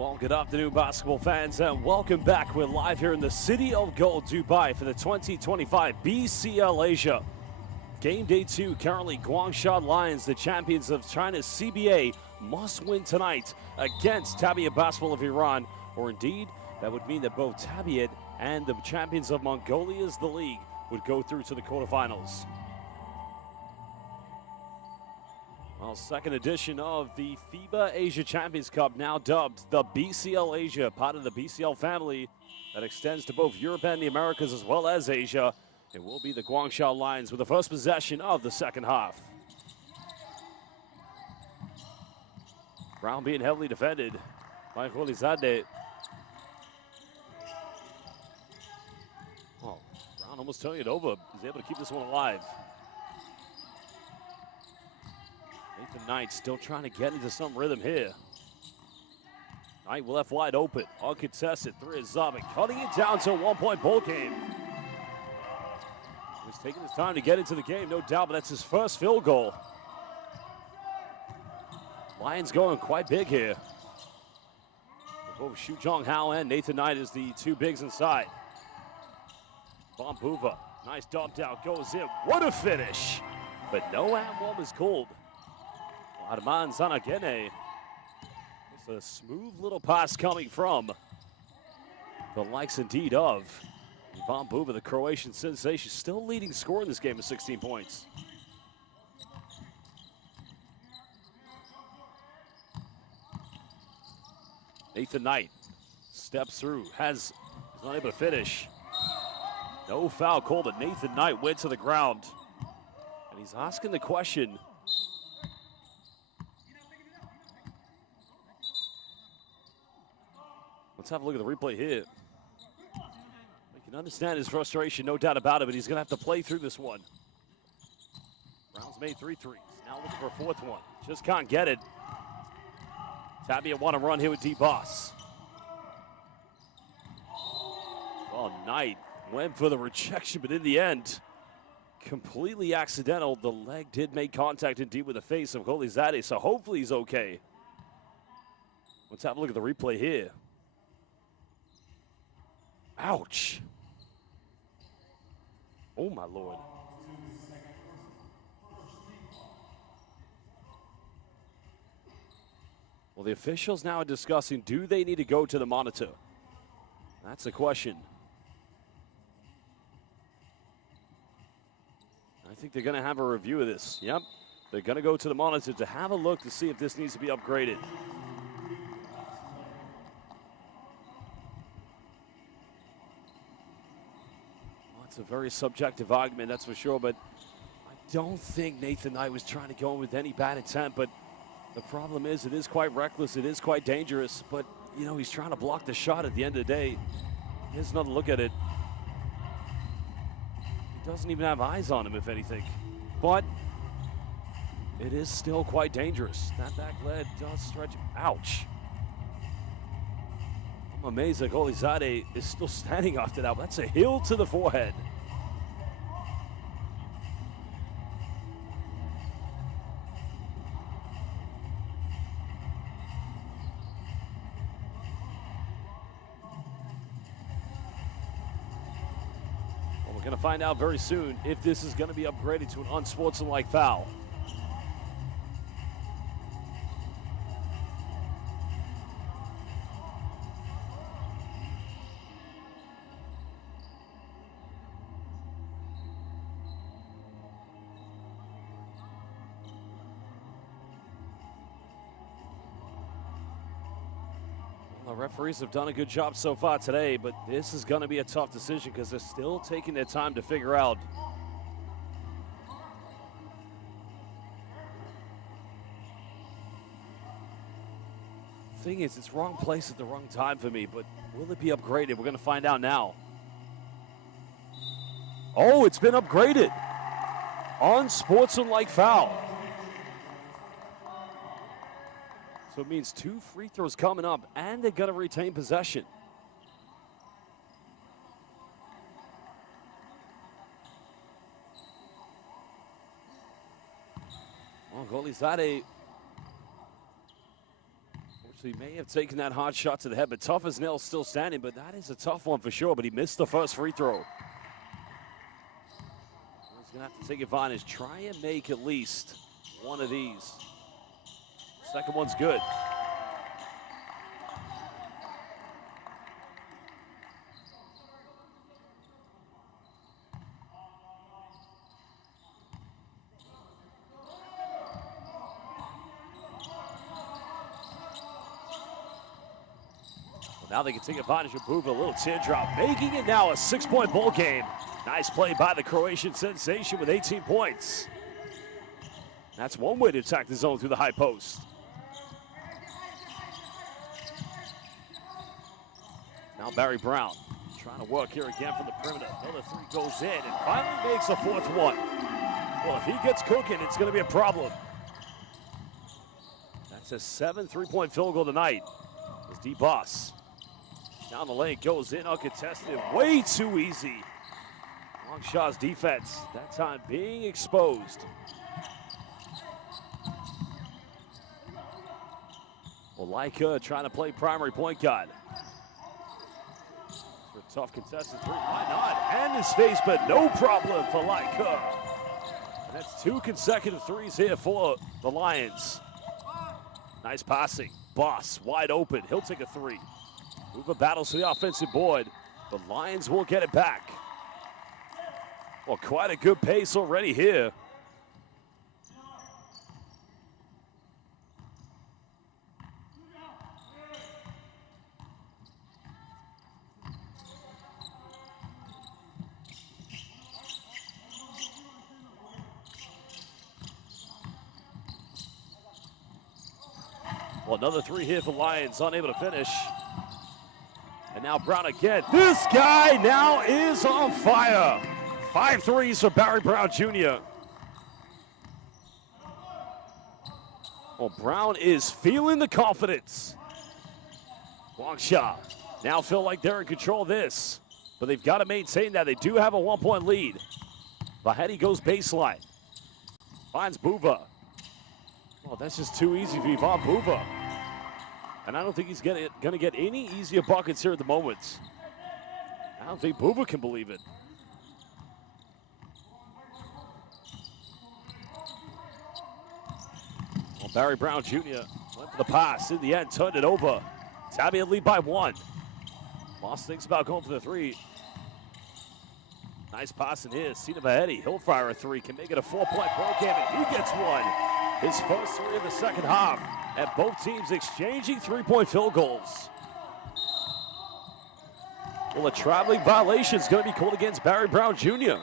Well, good afternoon, basketball fans, and welcome back. We're live here in the City of Gold, Dubai, for the 2025 BCL Asia. Game day 2, currently Guangsha Lions, the champions of China's CBA, must win tonight against Tabiat basketball of Iran, or indeed, that would mean that both Tabiat and the champions of Mongolia's the league would go through to the quarterfinals. Well, second edition of the FIBA Asia Champions Cup, now dubbed the BCL Asia, part of the BCL family that extends to both Europe and the Americas as well as Asia. It will be the Guangsha Lions with the first possession of the second half. Brown being heavily defended by Kholizadeh. Oh, Brown almost turning it over. He's able to keep this one alive. Nathan Knight still trying to get into some rhythm here. Knight left wide open, uncontested, 3 is Zabik, cutting it down to a 1-point ball game. He's taking his time to get into the game, no doubt, but that's his first field goal. Lions going quite big here. Both Shu Jong Hao and Nathan Knight is the 2 bigs inside. Bombuva, nice dump down, goes in. What a finish! But no and-one is called. Arman Zanagene. It's a smooth little pass coming from the likes indeed of Ivan Buba, the Croatian sensation, still leading scorer in this game with 16 points. Nathan Knight steps through, is not able to finish. No foul call, but Nathan Knight went to the ground. And he's asking the question, let's have a look at the replay here. We can understand his frustration, no doubt about it, but he's going to have to play through this one. Brown's made 3 threes. Now looking for a 4th one. Just can't get it. Tabiat want to run here with D-Boss. Well, Knight went for the rejection, but in the end, completely accidental. The leg did make contact indeed with the face of Kholizadeh, so hopefully he's okay. Let's have a look at the replay here. Ouch. Oh, my Lord. Well, the officials now are discussing, do they need to go to the monitor? That's the question. I think they're going to have a review of this. Yep, they're going to go to the monitor to have a look to see if this needs to be upgraded. It's a very subjective argument, that's for sure, but I don't think Nathan Knight was trying to go in with any bad intent, but the problem is it is quite reckless, it is quite dangerous, but, you know, he's trying to block the shot at the end of the day. Here's another look at it. He doesn't even have eyes on him, if anything, but it is still quite dangerous. That back leg does stretch. Ouch. I'm amazed that Kholizadeh is still standing after that. That's a heel to the forehead. Well, we're going to find out very soon if this is going to be upgraded to an unsportsmanlike foul. The referees have done a good job so far today, but this is going to be a tough decision because they're still taking their time to figure out. Thing is, it's wrong place at the wrong time for me, but will it be upgraded? We're going to find out now. Oh, it's been upgraded. Unsportsmanlike foul. So it means 2 free throws coming up, and they're going to retain possession. Well, Kholizadeh So he may have taken that hard shot to the head, but tough as nails still standing, but that is a tough one for sure, but he missed the first free throw. He's gonna have to take advantage, try and make at least one of these. Second one's good. Now they can take advantage of Buva, a little teardrop, making it now a 6-point ball game. Nice play by the Croatian sensation with 18 points. That's one way to attack the zone through the high post. Now Barry Brown trying to work here again from the perimeter. Another three goes in and finally makes a fourth one. Well, if he gets cooking, it's going to be a problem. That's a 7 3-point field goal tonight. As D-Boss down the lane, goes in uncontested, way too easy. Guangcha's defense, that time being exposed. Well, Laika trying to play primary point guard. For a tough contested three, why not? Hand his face, but no problem for Laika. And that's 2 consecutive threes here for the Lions. Nice passing, Boss wide open, he'll take a three. Buva battles for the offensive board. The Lions will get it back. Well, quite a good pace already here. Well, another three here for Lions, unable to finish. And now Brown again. This guy now is on fire. 5 threes for Barry Brown Jr. Well, Brown is feeling the confidence. Guangsha now feel like they're in control of this, but they've got to maintain that. They do have a 1-point lead. Vahedi goes baseline. Finds Buva. Oh, that's just too easy for Ivan Buva. And I don't think he's going to get any easier buckets here at the moment. I don't think Buva can believe it. Well, Barry Brown Jr. went for the pass. In the end, turned it over. Tabiat lead by 1. Moss thinks about going for the three. Nice pass in here. Sina Vahedi, he'll fire a three. Can make it a 4-point ball game, and he gets one. His first three of the second half. And both teams exchanging 3-point field goals. Well, a traveling violation is going to be called against Barry Brown Jr.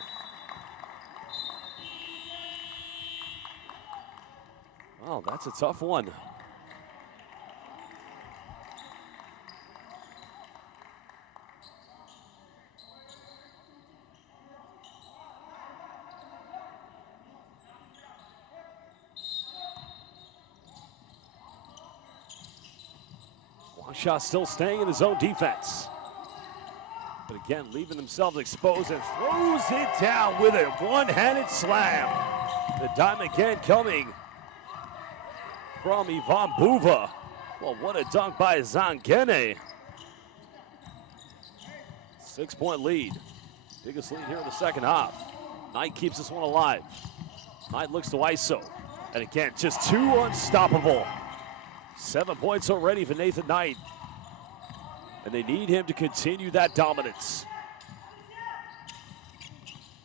Oh, that's a tough one. Guangsha still staying in his own defense. But again, leaving themselves exposed and throws it down with a one-handed slam. The dime again coming from Ivan Buva. Well, what a dunk by Zangene. 6-point lead. Biggest lead here in the second half. Knight keeps this one alive. Knight looks to ISO. And again, just too unstoppable. 7 points already for Nathan Knight. And they need him to continue that dominance.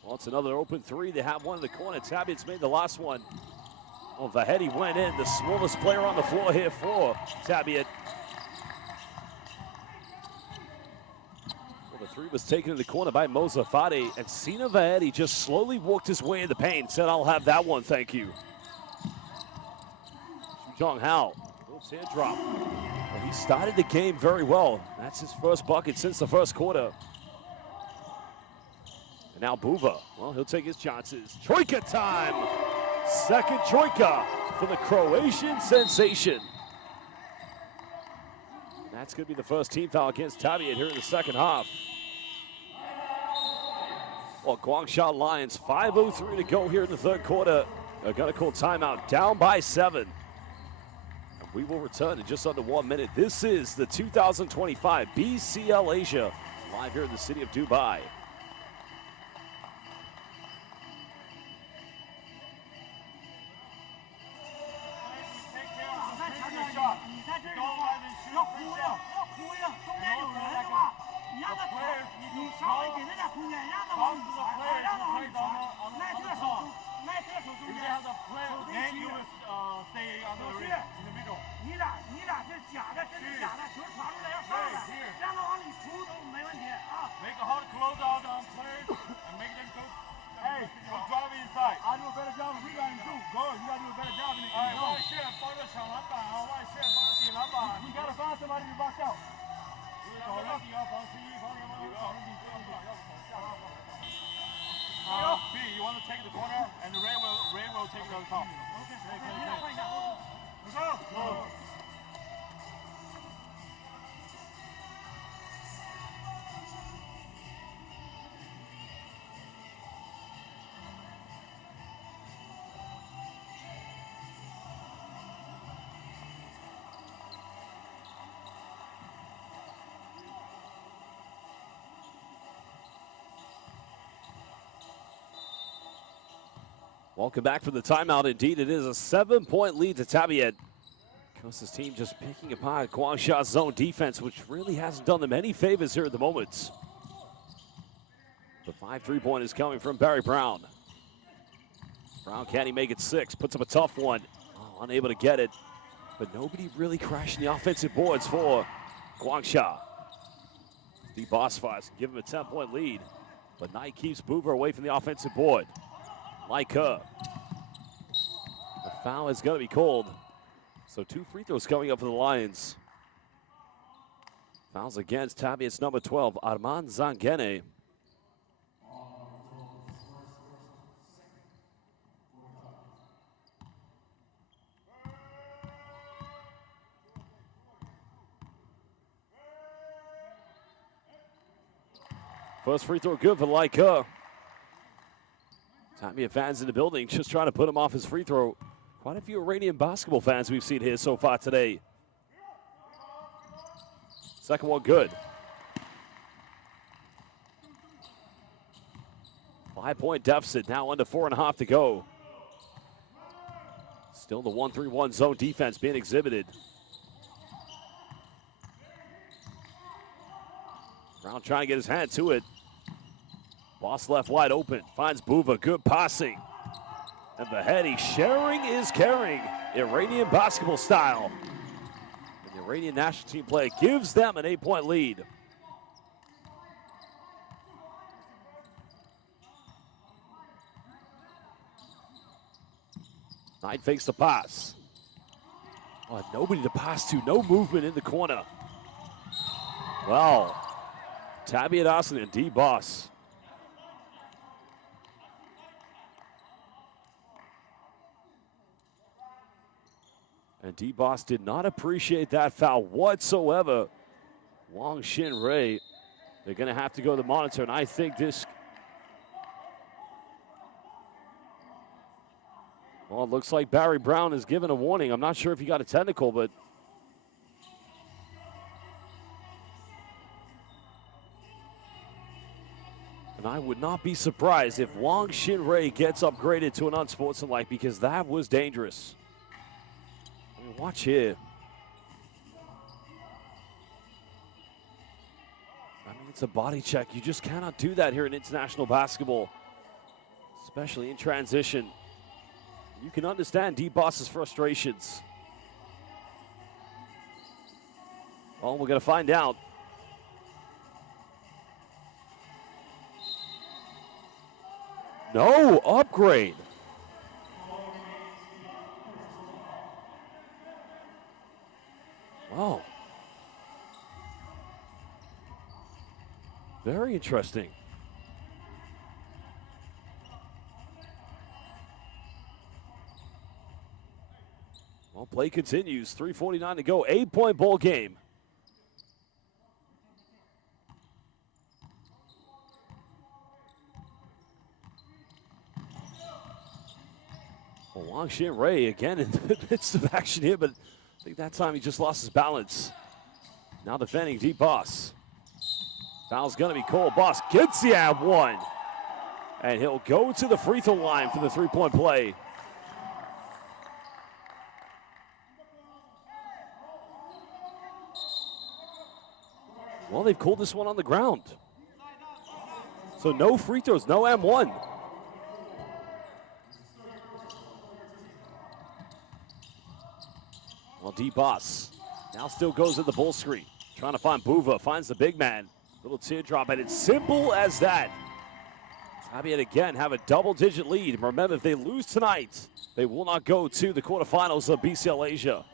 Well, it's another open three. They have one in the corner. Tabiat's made the last one. Oh, Vahedi went in, the smallest player on the floor here for Tabiat. Well, the three was taken in the corner by Mozafade, and Sina Vahedi just slowly walked his way in the paint, said, I'll have that one, thank you. Zhejiang Hao, little teardrop. Well, he started the game very well. That's his first bucket since the first quarter. And now Buva, well, he'll take his chances. Troika time! Second Troika for the Croatian sensation. That's going to be the first team foul against Tabiat here in the second half. Well, Guangsha Lions, 5:03 to go here in the third quarter. They're going to call timeout, down by 7. We will return in just under 1 minute. This is the 2025 BCL Asia, live here in the city of Dubai. You want to take the corner, and the Ray will take it on top. Welcome back from the timeout. Indeed, it is a 7-point lead to Tabiat. Costa's team just picking apart Guangsha's zone defense, which really hasn't done them any favors here at the moment. The 5 3-point is coming from Barry Brown. Brown, can he make it 6? Puts up a tough one. Oh, unable to get it. But nobody really crashing the offensive boards for Guangsha. Deep boss fights give him a 10-point lead. But Knight keeps Boover away from the offensive board. Like her. The foul is going to be called. So 2 free throws coming up for the Lions. Fouls against Tabiat's number 12, Arman Zangene. First free throw good for Like her. Tabiat fans in the building just trying to put him off his free throw. Quite a few Iranian basketball fans we've seen here so far today. Second one good. 5-point deficit, now under 4.5 to go. Still the 1-3-1 zone defense being exhibited. Brown trying to get his hand to it. Boss left wide open, finds Buva, good passing. And Vahedi, sharing is caring, Iranian basketball style. And the Iranian national team play gives them an 8-point lead. Knight fakes the pass. Oh, nobody to pass to, no movement in the corner. Well, Tabiat Austin and D-Boss. And D-Boss did not appreciate that foul whatsoever. Wang Xin Ray, they're going to have to go to the monitor, and I think this... Well, it looks like Barry Brown is given a warning. I'm not sure if he got a technical, but... And I would not be surprised if Wang Xin Ray gets upgraded to an unsportsmanlike, because that was dangerous. Watch here. I mean, it's a body check. You just cannot do that here in international basketball, especially in transition. You can understand D-Boss's frustrations. Well, we're going to find out. No upgrade. Wow. Very interesting. Well, play continues. 3:49 to go. 8-point ball game. Well, Wang Xin Ray again in the midst of action here, but I think that time he just lost his balance. Now defending deep Boss. Foul's gonna be called. Boss gets the and one. And he'll go to the free throw line for the three-point play. Well, they've called this one on the ground. So no free throws, no M1. Well, D-Boss now still goes at the bull screen. Trying to find Buva, finds the big man. Little teardrop, and it's simple as that. Tabiat again have a double-digit lead. Remember, if they lose tonight, they will not go to the quarterfinals of BCL Asia.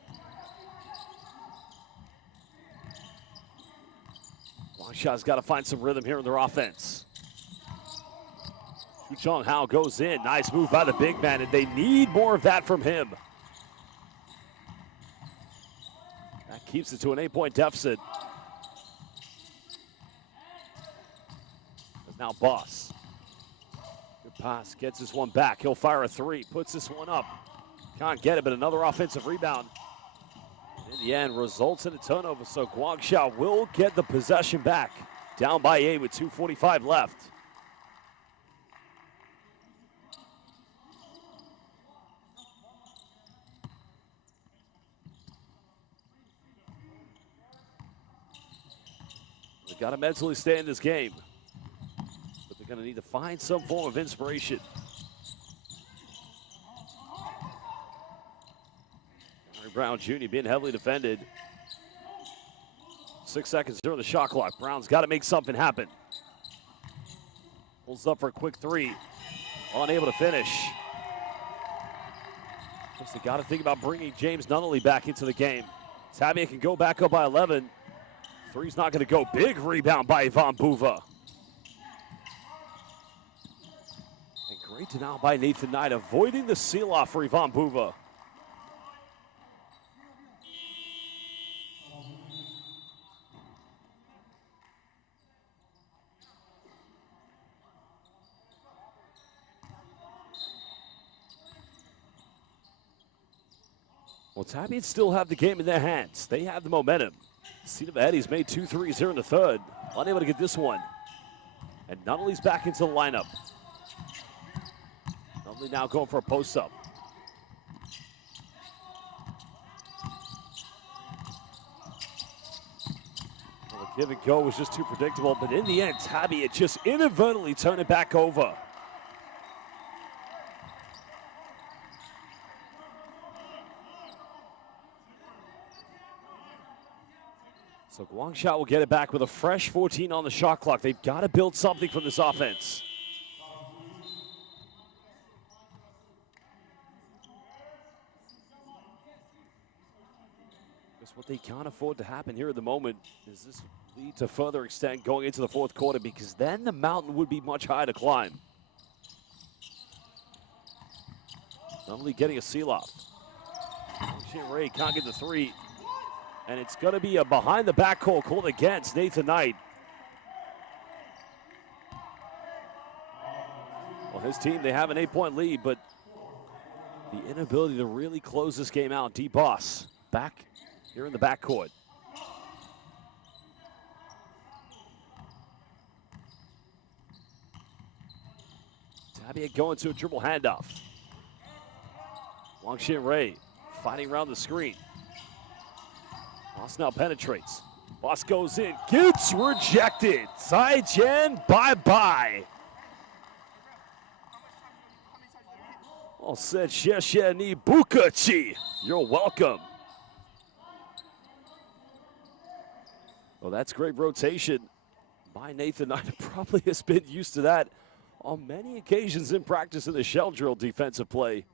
Guangsha's got to find some rhythm here in their offense. Zhejiang Guangsha goes in. Nice move by the big man, and they need more of that from him. That keeps it to an 8-point deficit. There's now Boss. Good pass, gets this one back. He'll fire a three, puts this one up. Can't get it, but another offensive rebound. In the end, results in a turnover, so Guangsha will get the possession back. Down by 8 with 2:45 left. They've got to mentally stay in this game, but they're going to need to find some form of inspiration. Brown Jr. being heavily defended. 6 seconds here on the shot clock. Brown's got to make something happen. Pulls up for a quick three. Unable to finish. Guess they got to think about bringing James Nunnally back into the game. Tabiat can go back up by 11. Three's not going to go. Big rebound by Ivan Buva. And great denial by Nathan Knight, avoiding the seal-off for Ivan Buva. Well, Tabiat still have the game in their hands. They have the momentum. Cedar Eddie's made 2 threes here in the third. Unable to get this one. And Nunnally's back into the lineup. Nunnally now going for a post-up. Well, the give and go was just too predictable, but in the end, Tabiat just inadvertently turned it back over. So Guangsha will get it back with a fresh 14 on the shot clock. They've got to build something from this offense. Just what they can't afford to happen here at the moment is this lead to further extend going into the fourth quarter, because then the mountain would be much higher to climb. Not only getting a seal-off. Ray can't get the three. And it's going to be a behind-the-back call called against Nathan Knight. Well, his team, they have an 8-point lead, but the inability to really close this game out. D-Boss back here in the backcourt. Tabiat going to a dribble handoff. Guangsha Ray fighting around the screen. Boss now penetrates. Boss goes in, gets rejected. Zhejiang, bye-bye. All said, Sheshe ni Bukachi. You're welcome. Well, that's great rotation by Nathan Knight. Probably has been used to that on many occasions in practice in the shell drill defensive play.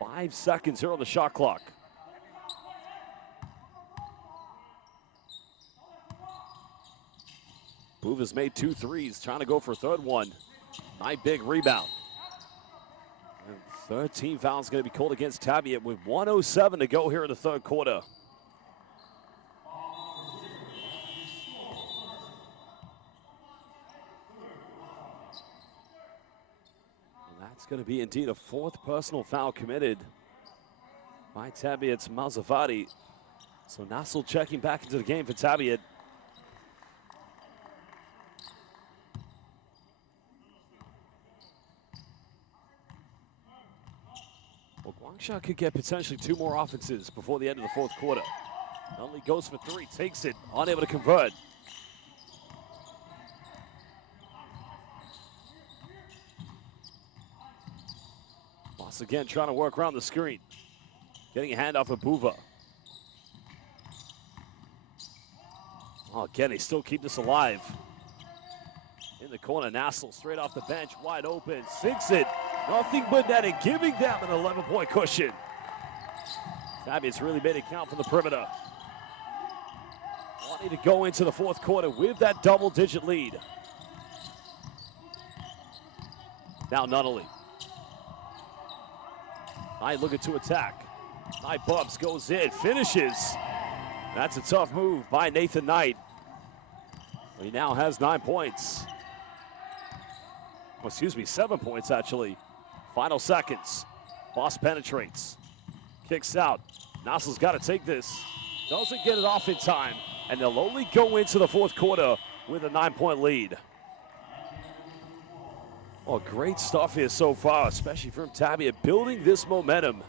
5 seconds here on the shot clock. Buva's made 2 threes, trying to go for a third one. Knight, big rebound. And 13 fouls going to be called against Tabiat with 1:07 to go here in the third quarter. And that's going to be indeed a 4th personal foul committed by Tabiat's Malzafati. So Nassel checking back into the game for Tabiat. Well, Guangsha could get potentially 2 more offenses before the end of the 4th quarter. Only goes for 3, takes it, unable to convert. Moss again trying to work around the screen. Getting a handoff of Buva. Oh, again, they still keep this alive. In the corner, Nassel straight off the bench, wide open, sinks it. Nothing but net, and giving them an 11-point cushion. Tabiat's really made it count from the perimeter. Wanting to go into the 4th quarter with that double-digit lead. Now Nunnally. Knight looking to attack. Knight bumps, goes in, finishes. That's a tough move by Nathan Knight. He now has 9 points. Oh, excuse me, 7 points actually. Final seconds. Boss penetrates. Kicks out. Nassel's got to take this. Doesn't get it off in time. And they'll only go into the 4th quarter with a 9-point lead. Oh, great stuff here so far, especially from Tabiat, building this momentum.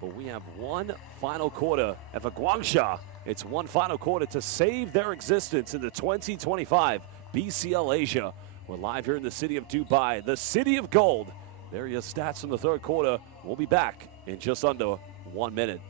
But we have one final quarter. And for Guangsha, it's one final quarter to save their existence in the 2025 BCL Asia. We're live here in the city of Dubai, the city of gold. There are your stats from the 3rd quarter. We'll be back in just under 1 minute.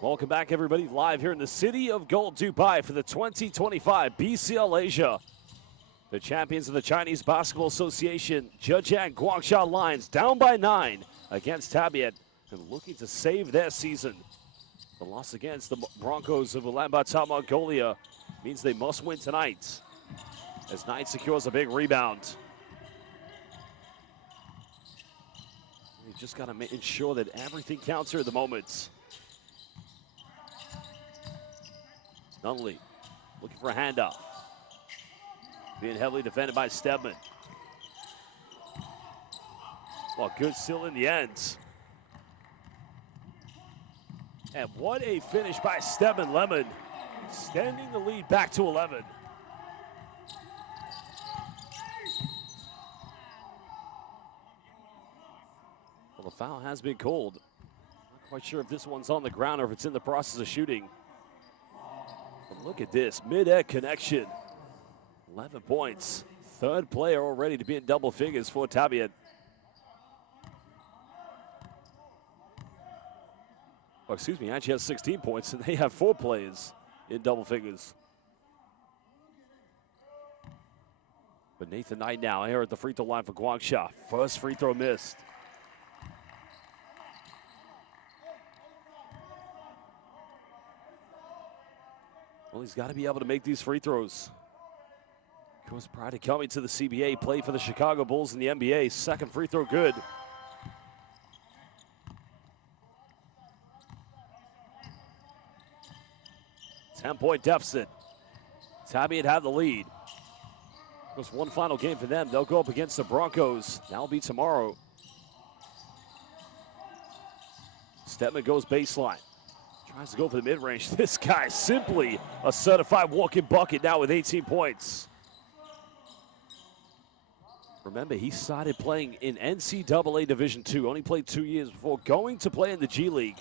Welcome back, everybody. Live here in the city of gold, Dubai, for the 2025 BCL Asia. The champions of the Chinese Basketball Association, Zhejiang Guangsha Lions, down by 9 against Tabiat and looking to save their season. The loss against the Broncos of Ulaanbaatar, Mongolia means they must win tonight as Knight secures a big rebound. You just got to ensure that everything counts here at the moment. Nunnally looking for a handoff. Being heavily defended by Stedman. Well, good still in the end. And what a finish by Stedman Lemon, extending the lead back to 11. Well, the foul has been called. Not quite sure if this one's on the ground or if it's in the process of shooting. But look at this, mid-air connection. 11 points. 3rd player already to be in double figures for Tabiat. Oh, excuse me, actually has 16 points, and they have 4 players in double figures. But Nathan Knight now here at the free throw line for Guangsha. First free throw missed. Well, he's got to be able to make these free throws. course, prior to coming to the CBA, played for the Chicago Bulls in the NBA. Second free throw good. Ten-point deficit. Tabiat had the lead. Just one final game for them. They'll go up against the Broncos. That'll be tomorrow. Stedman goes baseline. Tries to go for the mid-range. This guy simply a certified walking bucket now with 18 points. Remember, he started playing in NCAA Division II. Only played 2 years before going to play in the G League.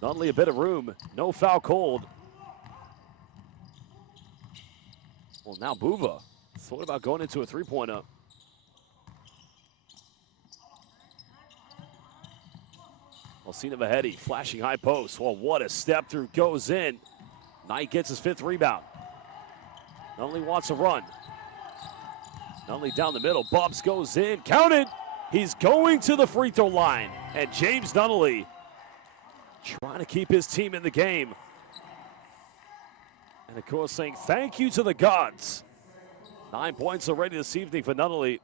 Not only a bit of room, no foul called. Well, now Buva thought about going into a three-pointer. Alcina Vahedi flashing high post. Well, what a step through, goes in. Knight gets his 5th rebound. Nunnally wants a run. Nunnally down the middle, Bubs goes in, counted. He's going to the free throw line. And James Nunnally trying to keep his team in the game. And of course saying thank you to the gods. 9 points already this evening for Nunnally.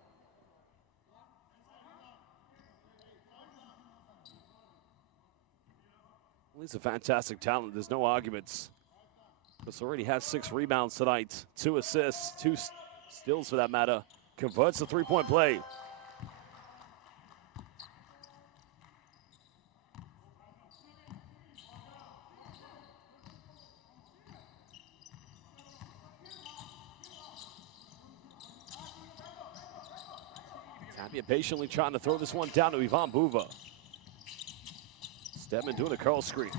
He's a fantastic talent, there's no arguments. Chris already has 6 rebounds tonight, 2 assists, 2 steals for that matter. Converts the three-point play. Tabiat patiently trying to throw this one down to Ivan Buva. Stedman doing a curl screen.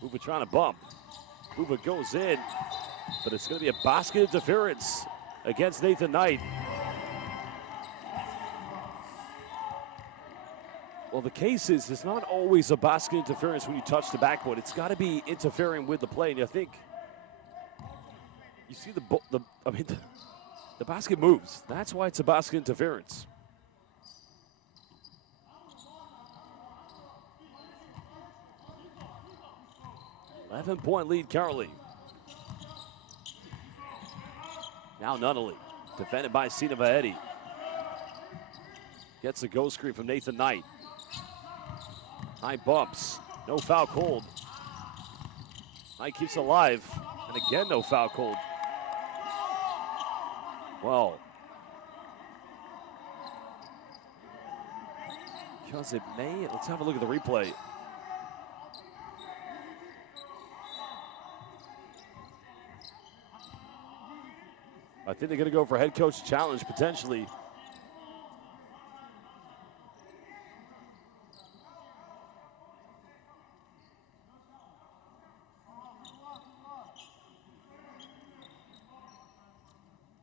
Buva trying to bump. Buva goes in, but it's going to be a basket interference against Nathan Knight. Well, the case is, it's not always a basket interference when you touch the backboard. It's got to be interfering with the play, and I think you see the basket moves. That's why it's a basket interference. 11-point lead currently. Now Nunnally, defended by Sina Vahedi. Gets a go screen from Nathan Knight. Knight bumps, no foul called. Knight keeps alive, and again no foul called. Well, because it may, let's have a look at the replay. I think they're going to go for head coach challenge potentially.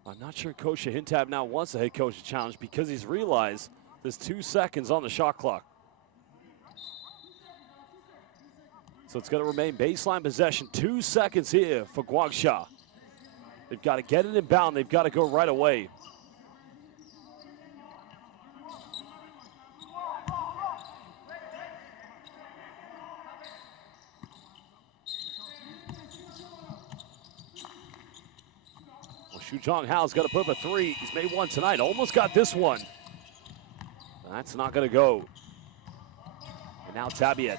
I'm not sure Coach Hintab now wants a head coach challenge because he's realized there's 2 seconds on the shot clock. So it's going to remain baseline possession. 2 seconds here for Guangsha. They've got to get it inbound. They've got to go right away. Well, Zhejiang Guangsha's got to put up a 3. He's made 1 tonight. Almost got this one. That's not going to go. And now Tabiat.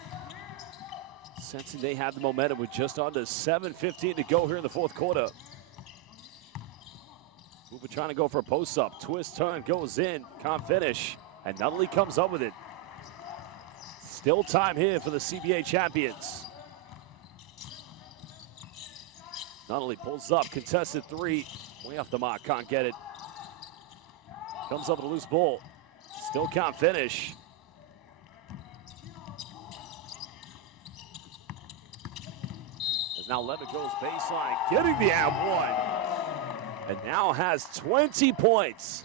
Sensing they have the momentum with just under 7:15 to go here in the 4th quarter. Buva trying to go for a post-up. Twist, turn, goes in. Can't finish. And Nunnally comes up with it. Still time here for the CBA champions. Nunnally pulls up. Contested 3. Way off the mark. Can't get it. Comes up with a loose ball. Still can't finish. As now Lemon goes baseline. Getting the and 1. And now has 20 points.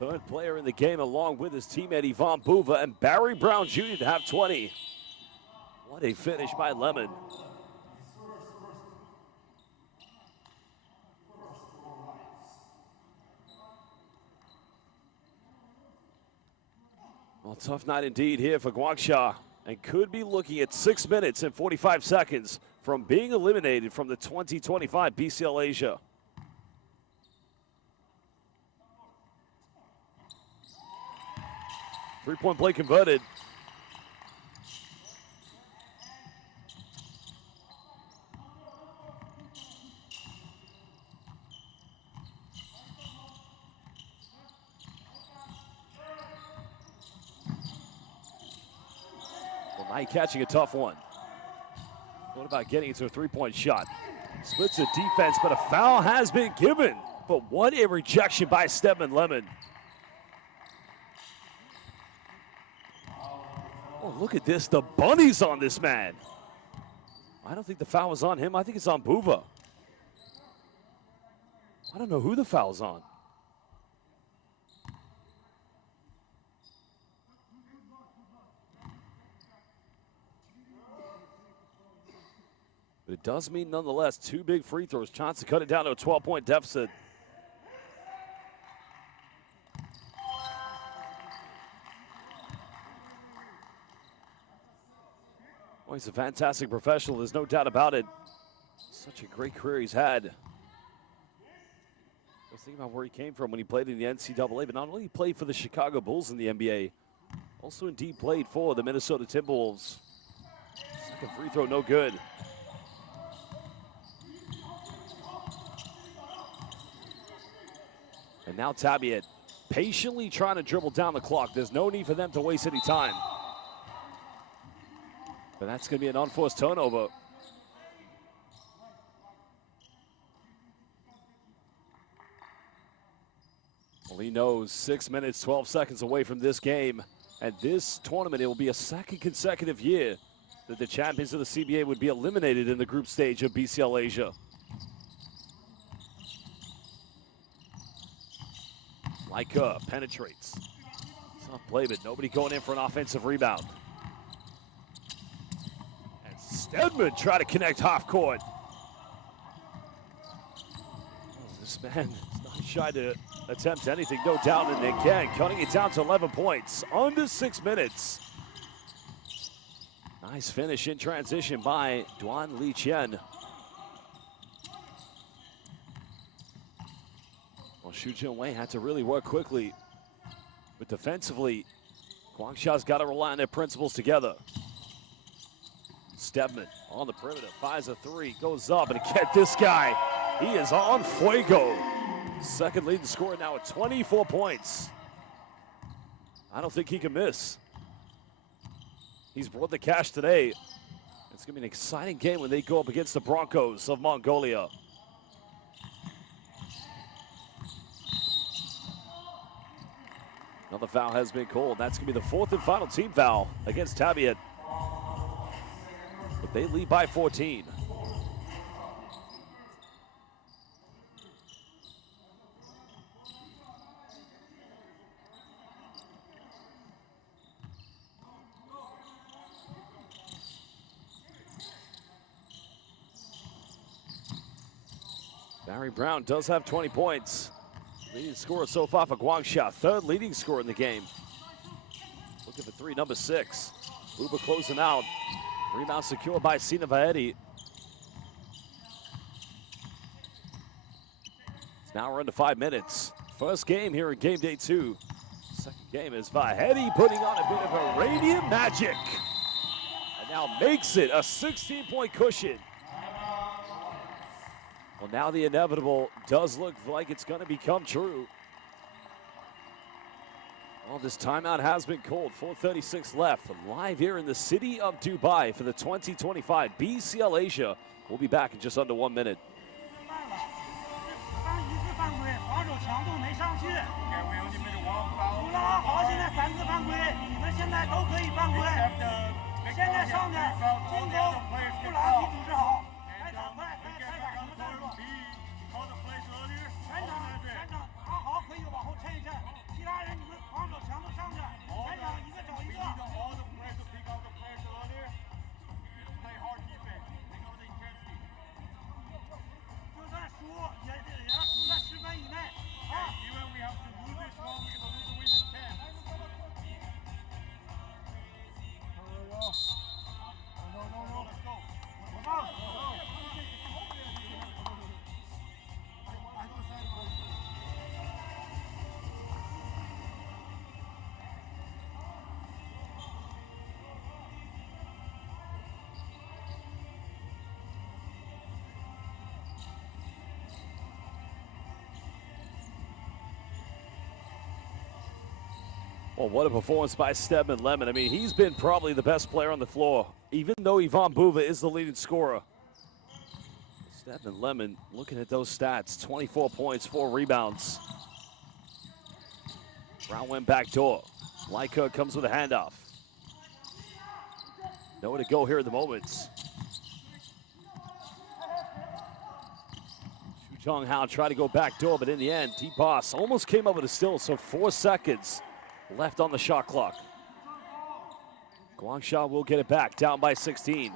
3rd player in the game along with his teammate Ivan Buva and Barry Brown Jr. to have 20. What a finish by Lemon. Well, tough night indeed here for Guangsha, and could be looking at 6 minutes and 45 seconds from being eliminated from the 2025 BCL Asia. Three-point play converted. Well, Knight catching a tough one. What about getting it to a three-point shot? Splits the defense, but a foul has been given. But what a rejection by Stedman Lemon. Oh, look at this, the bunnies on this man. I don't think the foul was on him. I think it's on Buva. I don't know who the foul's on. But it does mean, nonetheless, two big free throws. Chance to cut it down to a 12-point deficit. Well, he's a fantastic professional. There's no doubt about it. Such a great career he's had. I was thinking about where he came from when he played in the NCAA, but not only played for the Chicago Bulls in the NBA, also indeed played for the Minnesota Timberwolves. Second free throw, no good. And now Tabiat patiently trying to dribble down the clock. There's no need for them to waste any time. But that's going to be an unforced turnover. Well, he knows 6 minutes, 12 seconds away from this game. And this tournament, it will be a second consecutive year that the champions of the CBA would be eliminated in the group stage of BCL Asia. Laika penetrates. Soft play, but nobody going in for an offensive rebound. And Stedman try to connect half court. Oh, this man is not shy to attempt anything, no doubt, and again, cutting it down to 11 points, under 6 minutes. Nice finish in transition by Duan Li Qian. Well, Xu Jianwei had to really work quickly, but defensively, Guangsha's got to rely on their principles together. Stedman on the perimeter, fires a three, goes up, and get this guy. He is on fuego. Second leading scorer now at 24 points. I don't think he can miss. He's brought the cash today. It's going to be an exciting game when they go up against the Broncos of Mongolia. Another foul has been called. That's going to be the fourth and final team foul against Tabiat. But they lead by 14. Barry Brown does have 20 points. Leading scorer so far for Guangsha. Third leading scorer in the game. Looking for three, number 6. Buba closing out. Rebound secured by Sina Vaedi. It's now we're into 5 minutes. First game here in game day 2. Second game is Vaedi putting on a bit of Iranian magic. And now makes it a 16-point cushion. Well, now the inevitable does look like it's going to become true. Well, this timeout has been called. 4:36 left. Live here in the city of Dubai for the 2025 BCL Asia. We'll be back in just under 1 minute. Well, what a performance by Stedman Lemon. I mean, he's been probably the best player on the floor, even though Ivan Buva is the leading scorer. Stedman Lemon, looking at those stats, 24 points, 4 rebounds. Brown went back door. Leica comes with a handoff. Nowhere to go here at the moment. Zhejiang Guangsha tried to go back door, but in the end, D-Boss almost came up with a steal, so 4 seconds left on the shot clock. Guangsha will get it back, down by 16.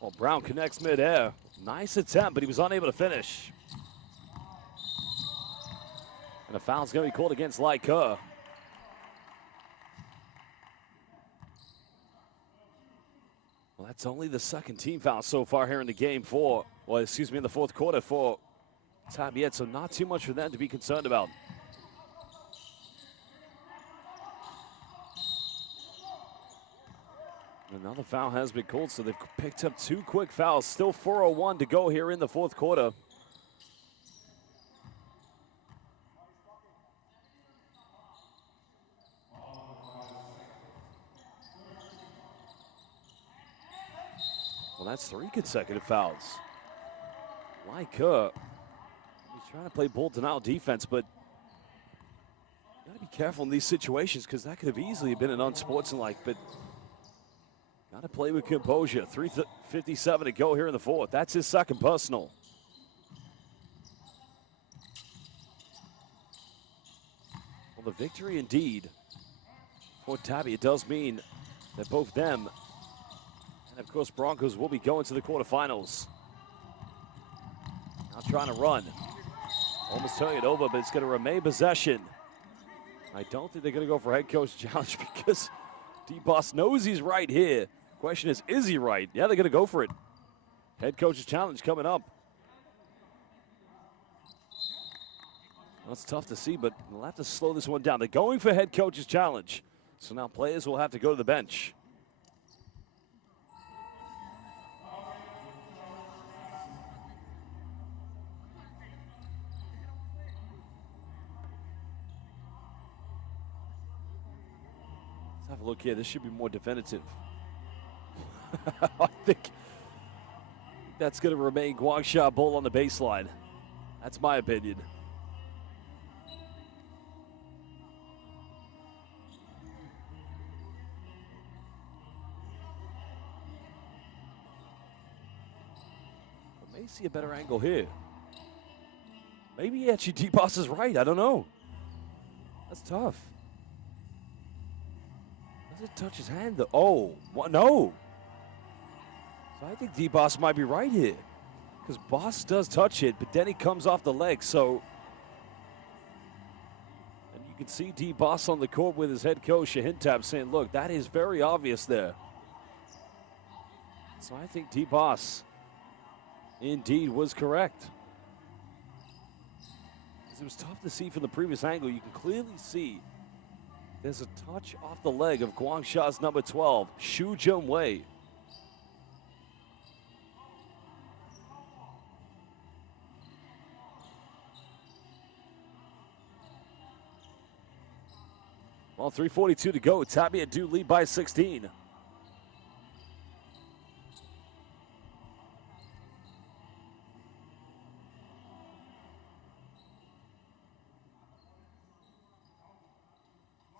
Well, Brown connects midair. Nice attempt, but he was unable to finish. And a foul's going to be called against Leica. Well, that's only the second team foul so far here in the game for, well, excuse me, in the fourth quarter for Tabiat, so not too much for them to be concerned about. Another foul has been called, so they've picked up 2 quick fouls. Still 4:01 to go here in the fourth quarter. Well, that's 3 consecutive fouls. Leica, he's trying to play ball denial defense, but you got to be careful in these situations because that could have easily been an unsportsmanlike, but got to play with composure. 3:57 to go here in the fourth. That's his second personal. Well, the victory indeed for Tabiat does mean that both them and, of course, Broncos will be going to the quarterfinals. Now trying to run. Almost turning it over, but it's going to remain possession. I don't think they're going to go for head coach challenge because D-Boss knows he's right here. Question is he right? Yeah, they're going to go for it. Head coach's challenge coming up. That's tough to see, but we'll have to slow this one down. They're going for head coach's challenge. So now players will have to go to the bench. Let's have a look here. This should be more definitive. I think that's going to remain Guangsha ball on the baseline. That's my opinion. I may see a better angle here. Maybe actually D-Boss is right. I don't know. That's tough. Does it touch his hand though? Oh, what? No. So I think D-Boss might be right here. Because Boss does touch it, but then he comes off the leg, so. And you can see D-Boss on the court with his head coach, Shahintab, saying, look, that is very obvious there. So I think D-Boss indeed was correct. It was tough to see from the previous angle. You can clearly see there's a touch off the leg of Guangsha's number 12, Shu Junwei. Well, 3:42 to go. Tabiat do lead by 16.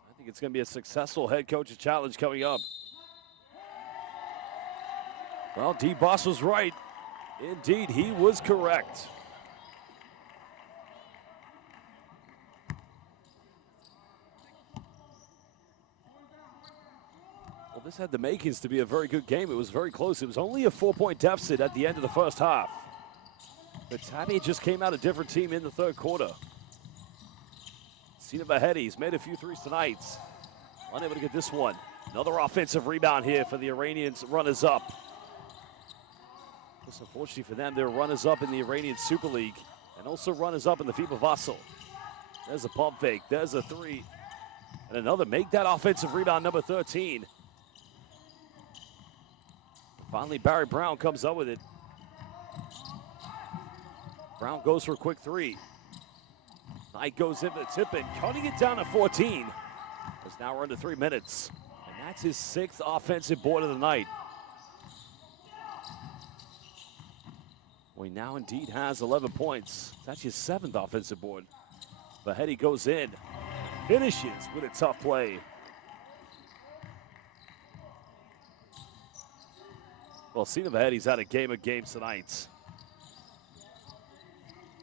I think it's going to be a successful head coach's challenge coming up. Well, D-Boss was right. Indeed, he was correct. Well, this had the makings to be a very good game. It was very close. It was only a 4-point deficit at the end of the first half. But Tabiat just came out a different team in the third quarter. Sina Vahedi made a few threes tonight. Unable to get this one. Another offensive rebound here for the Iranians runners-up. Just unfortunately for them, they're runners-up in the Iranian Super League and also runners-up in the FIBA Vassal. There's a pump fake. There's a three. And another make that offensive rebound, number 13. Finally, Barry Brown comes up with it. Brown goes for a quick three. Knight goes in for the tip-in, cutting it down to 14. As now we're under 3 minutes. And that's his 6th offensive board of the night. Well, he now indeed has 11 points. That's his 7th offensive board. Vahedi goes in, finishes with a tough play. Well, Sina Vahedi's had a game of games tonight.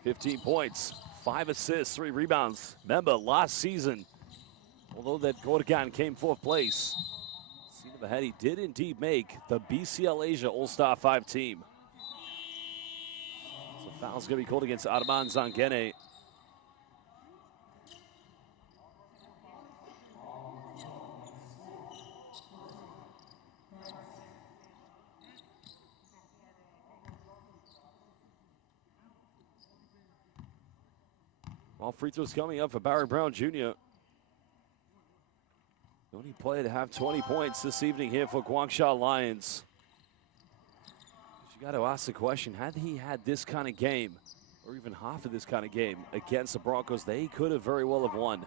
15 points, 5 assists, 3 rebounds. Remember, last season, although that Gordigan came 4th place, Sina Vahedi did indeed make the BCL Asia All-Star 5 team. So foul's going to be called against Arman Zangene. Well, free throws coming up for Barry Brown Jr. The only player to have 20 points this evening here for Guangsha Lions. You got to ask the question, had he had this kind of game, or even half of this kind of game against the Broncos, they could have very well have won.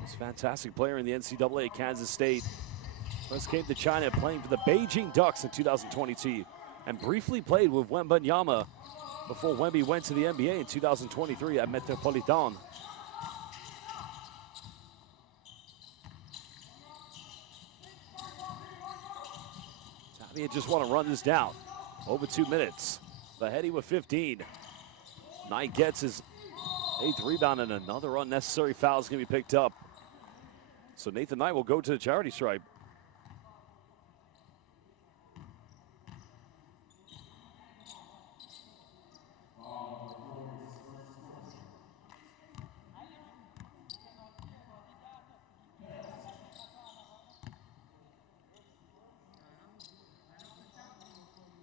This fantastic player in the NCAA at Kansas State. First came to China playing for the Beijing Ducks in 2022. And briefly played with Wembanyama before Wemby went to the NBA in 2023 at Metropolitan. Tabiat just want to run this down. Over 2 minutes. Vahedi with 15. Knight gets his 8th rebound, and another unnecessary foul is going to be picked up. So Nathan Knight will go to the charity stripe.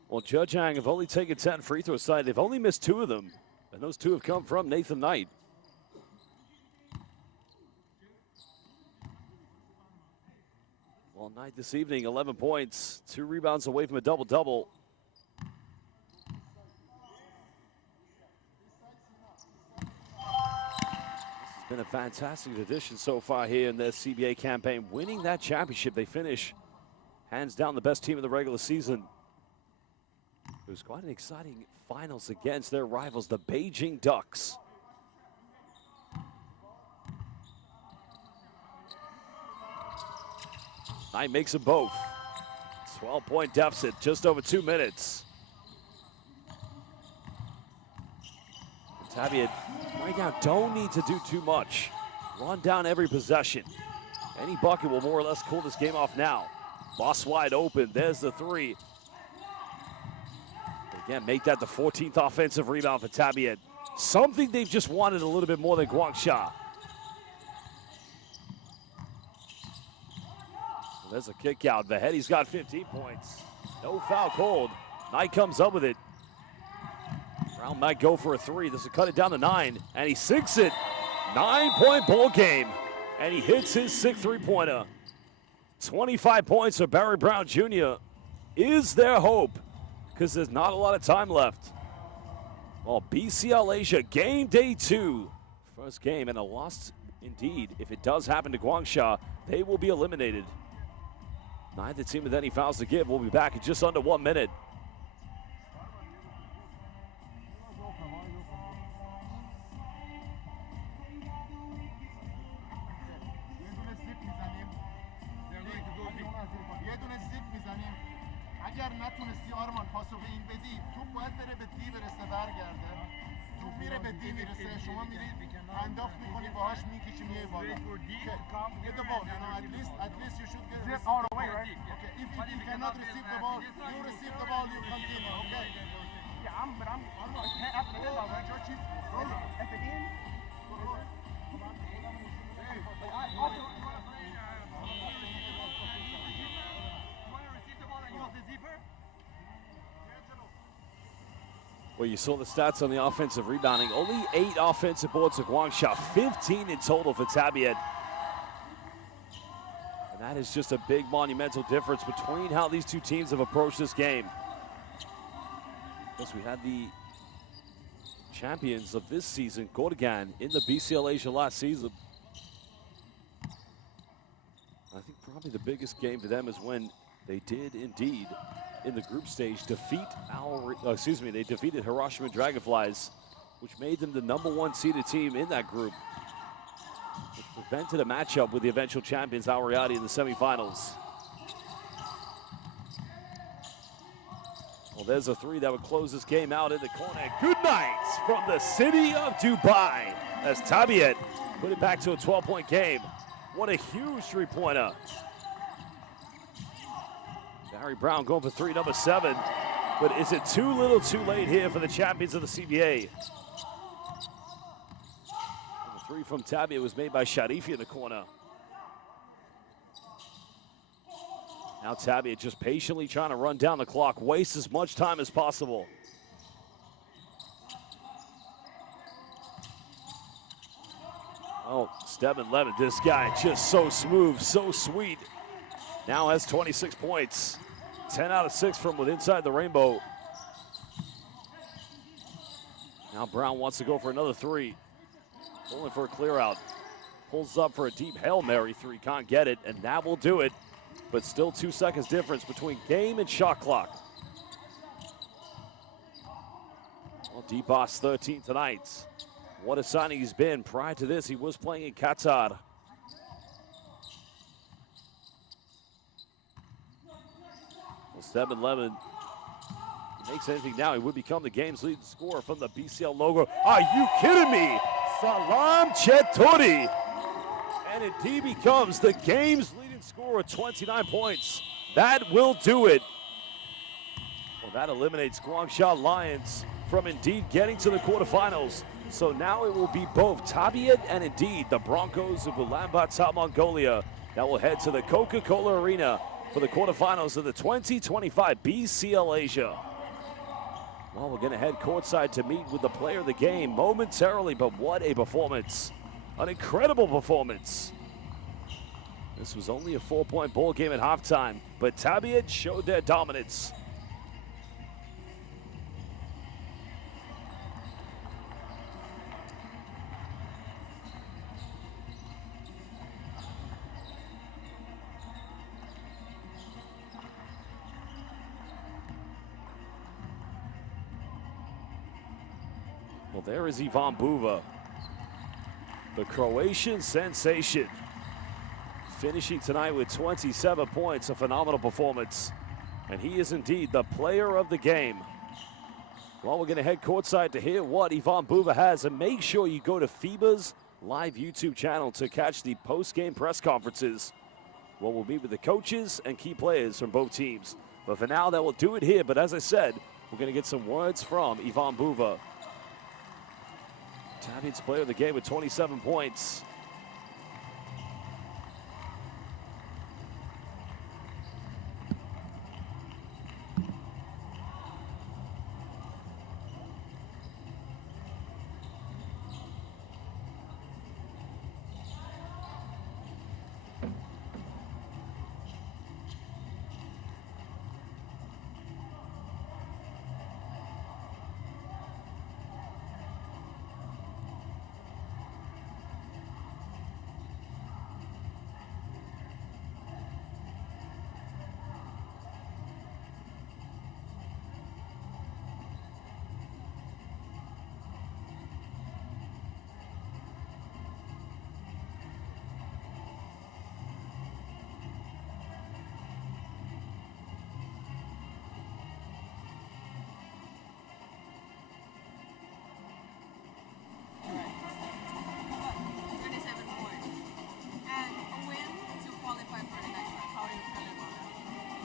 Well, Zhejiang have only taken 10 free throws aside. They've only missed 2 of them, and those 2 have come from Nathan Knight. Well, Knight this evening, 11 points, 2 rebounds away from a double-double. This has been a fantastic addition so far here in their CBA campaign. Winning that championship, they finish hands down the best team of the regular season. It was quite an exciting finals against their rivals, the Beijing Ducks. Knight makes them both. 12-point deficit, just over 2 minutes. Tabiat right now don't need to do too much. Run down every possession. Any bucket will more or less cool this game off now. Boss wide open, there's the 3. Again, make that the 14th offensive rebound for Tabiat. Something they've just wanted a little bit more than Guangsha. Well, there's a kick out. Vahedi's got 15 points. No foul called. Knight comes up with it. Brown might go for a 3. This will cut it down to 9, and he sinks it. 9-point ball game, and he hits his 6th three-pointer. 25 points for Barry Brown Jr. Is there hope? Because there's not a lot of time left. Well, BCL Asia, game day 2. First game, and a loss indeed. If it does happen to Guangsha, they will be eliminated. Neither team with any fouls to give. We'll be back in just under 1 minute. اگر نتونستی آرمان پاسو به این بدی توپ باید بره به دی برسه برگرده توپ میره به دی میرسه شما میرید انداخت میکنی باهاش میکشی میای بالا get the ball, you know, at least you should get it all the way, right? Okay, if you cannot receive the ball, you receive the ball, you continue, okay? Yeah, I'm after the head, right? Your chief, at the end. Well, you saw the stats on the offensive rebounding. Only 8 offensive boards to Guangsha, 15 in total for Tabiat. And that is just a big monumental difference between how these two teams have approached this game. Plus, we had the champions of this season, Gordigan, in the BCL Asia last season. I think probably the biggest game for them is when they did indeed, in the group stage, defeated Hiroshima Dragonflies, which made them the #1 seeded team in that group, which prevented a matchup with the eventual champions Al Riyadi in the semifinals. Well, there's a 3 that would close this game out in the corner. Good night from the city of Dubai as Tabiat put it back to a 12-point game. What a huge 3-pointer. Barry Brown going for 3, number 7. But is it too little too late here for the champions of the CBA? The 3 from Tabiat was made by Sharifi in the corner. Now Tabiat just patiently trying to run down the clock, waste as much time as possible. Oh, Stebbin Levin, this guy just so smooth, so sweet. Now has 26 points. 10 out of 6 from inside the rainbow. Now Brown wants to go for another 3. Pulling for a clear out. Pulls up for a deep Hail Mary 3, can't get it, and that will do it. But still 2 seconds difference between game and shot clock. Well, D-Boss 13 tonight. What a signing he's been. Prior to this, he was playing in Qatar. Well, Stebbin Levin makes anything now, he would become the game's leading scorer from the BCL logo. Are you kidding me? Salam Chetouri. And indeed becomes the game's leading scorer, 29 points. That will do it. Well, that eliminates Guangsha Lions from indeed getting to the quarterfinals. So now it will be both Tabiat and indeed the Broncos of Ulaanbaatar, Mongolia that will head to the Coca-Cola Arena for the quarterfinals of the 2025 BCL Asia. Well, we're going to head courtside to meet with the player of the game momentarily, but what a performance. An incredible performance. This was only a 4-point ball game at halftime, but Tabiat showed their dominance. Well, there is Ivan Buva, the Croatian sensation, finishing tonight with 27 points, a phenomenal performance. And he is indeed the player of the game. Well, we're going to head courtside to hear what Ivan Buva has, and make sure you go to FIBA's live YouTube channel to catch the post-game press conferences. Well, we'll meet with the coaches and key players from both teams. But for now, that will do it here. But as I said, we're going to get some words from Ivan Buva. Tabiat's player of the game with 27 points.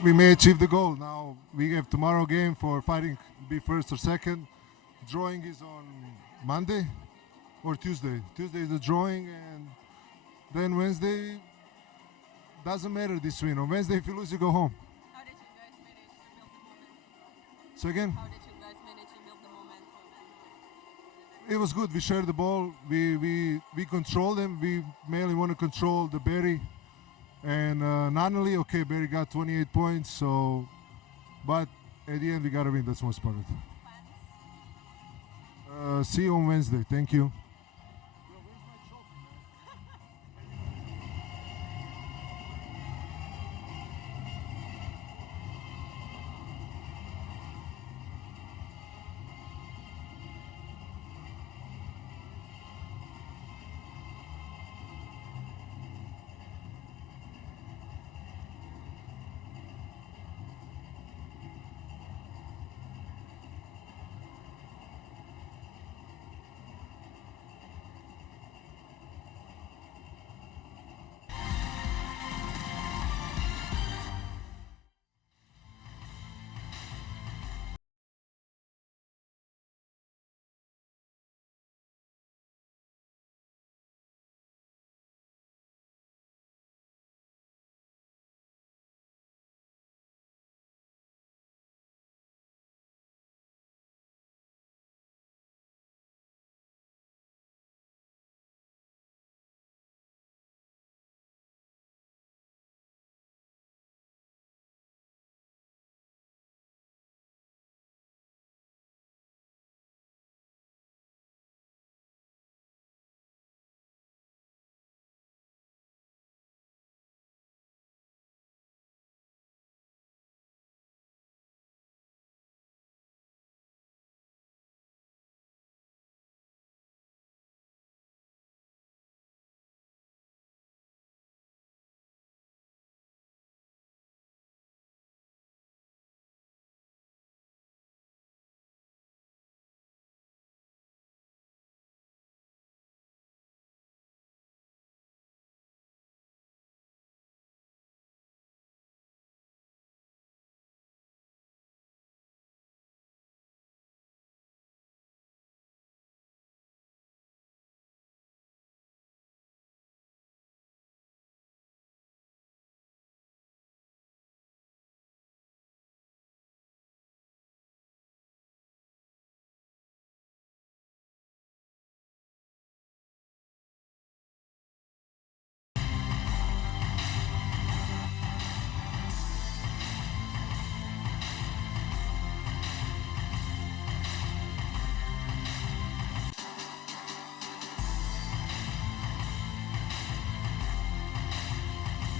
We may achieve the goal. Now we have tomorrow game for fighting, be first or second. Drawing is on Monday or Tuesday. Tuesday is the drawing, and then Wednesday doesn't matter this win. On Wednesday, if you lose, you go home. How did you guys manage to build the moment? So again? How did you guys manage to build the moment? It was good. We shared the ball. We controlled them. We mainly want to control the Barry. And not only, okay, Barry got 28 points, so, but at the end we got to win. That's most part of it. See you on Wednesday. Thank you.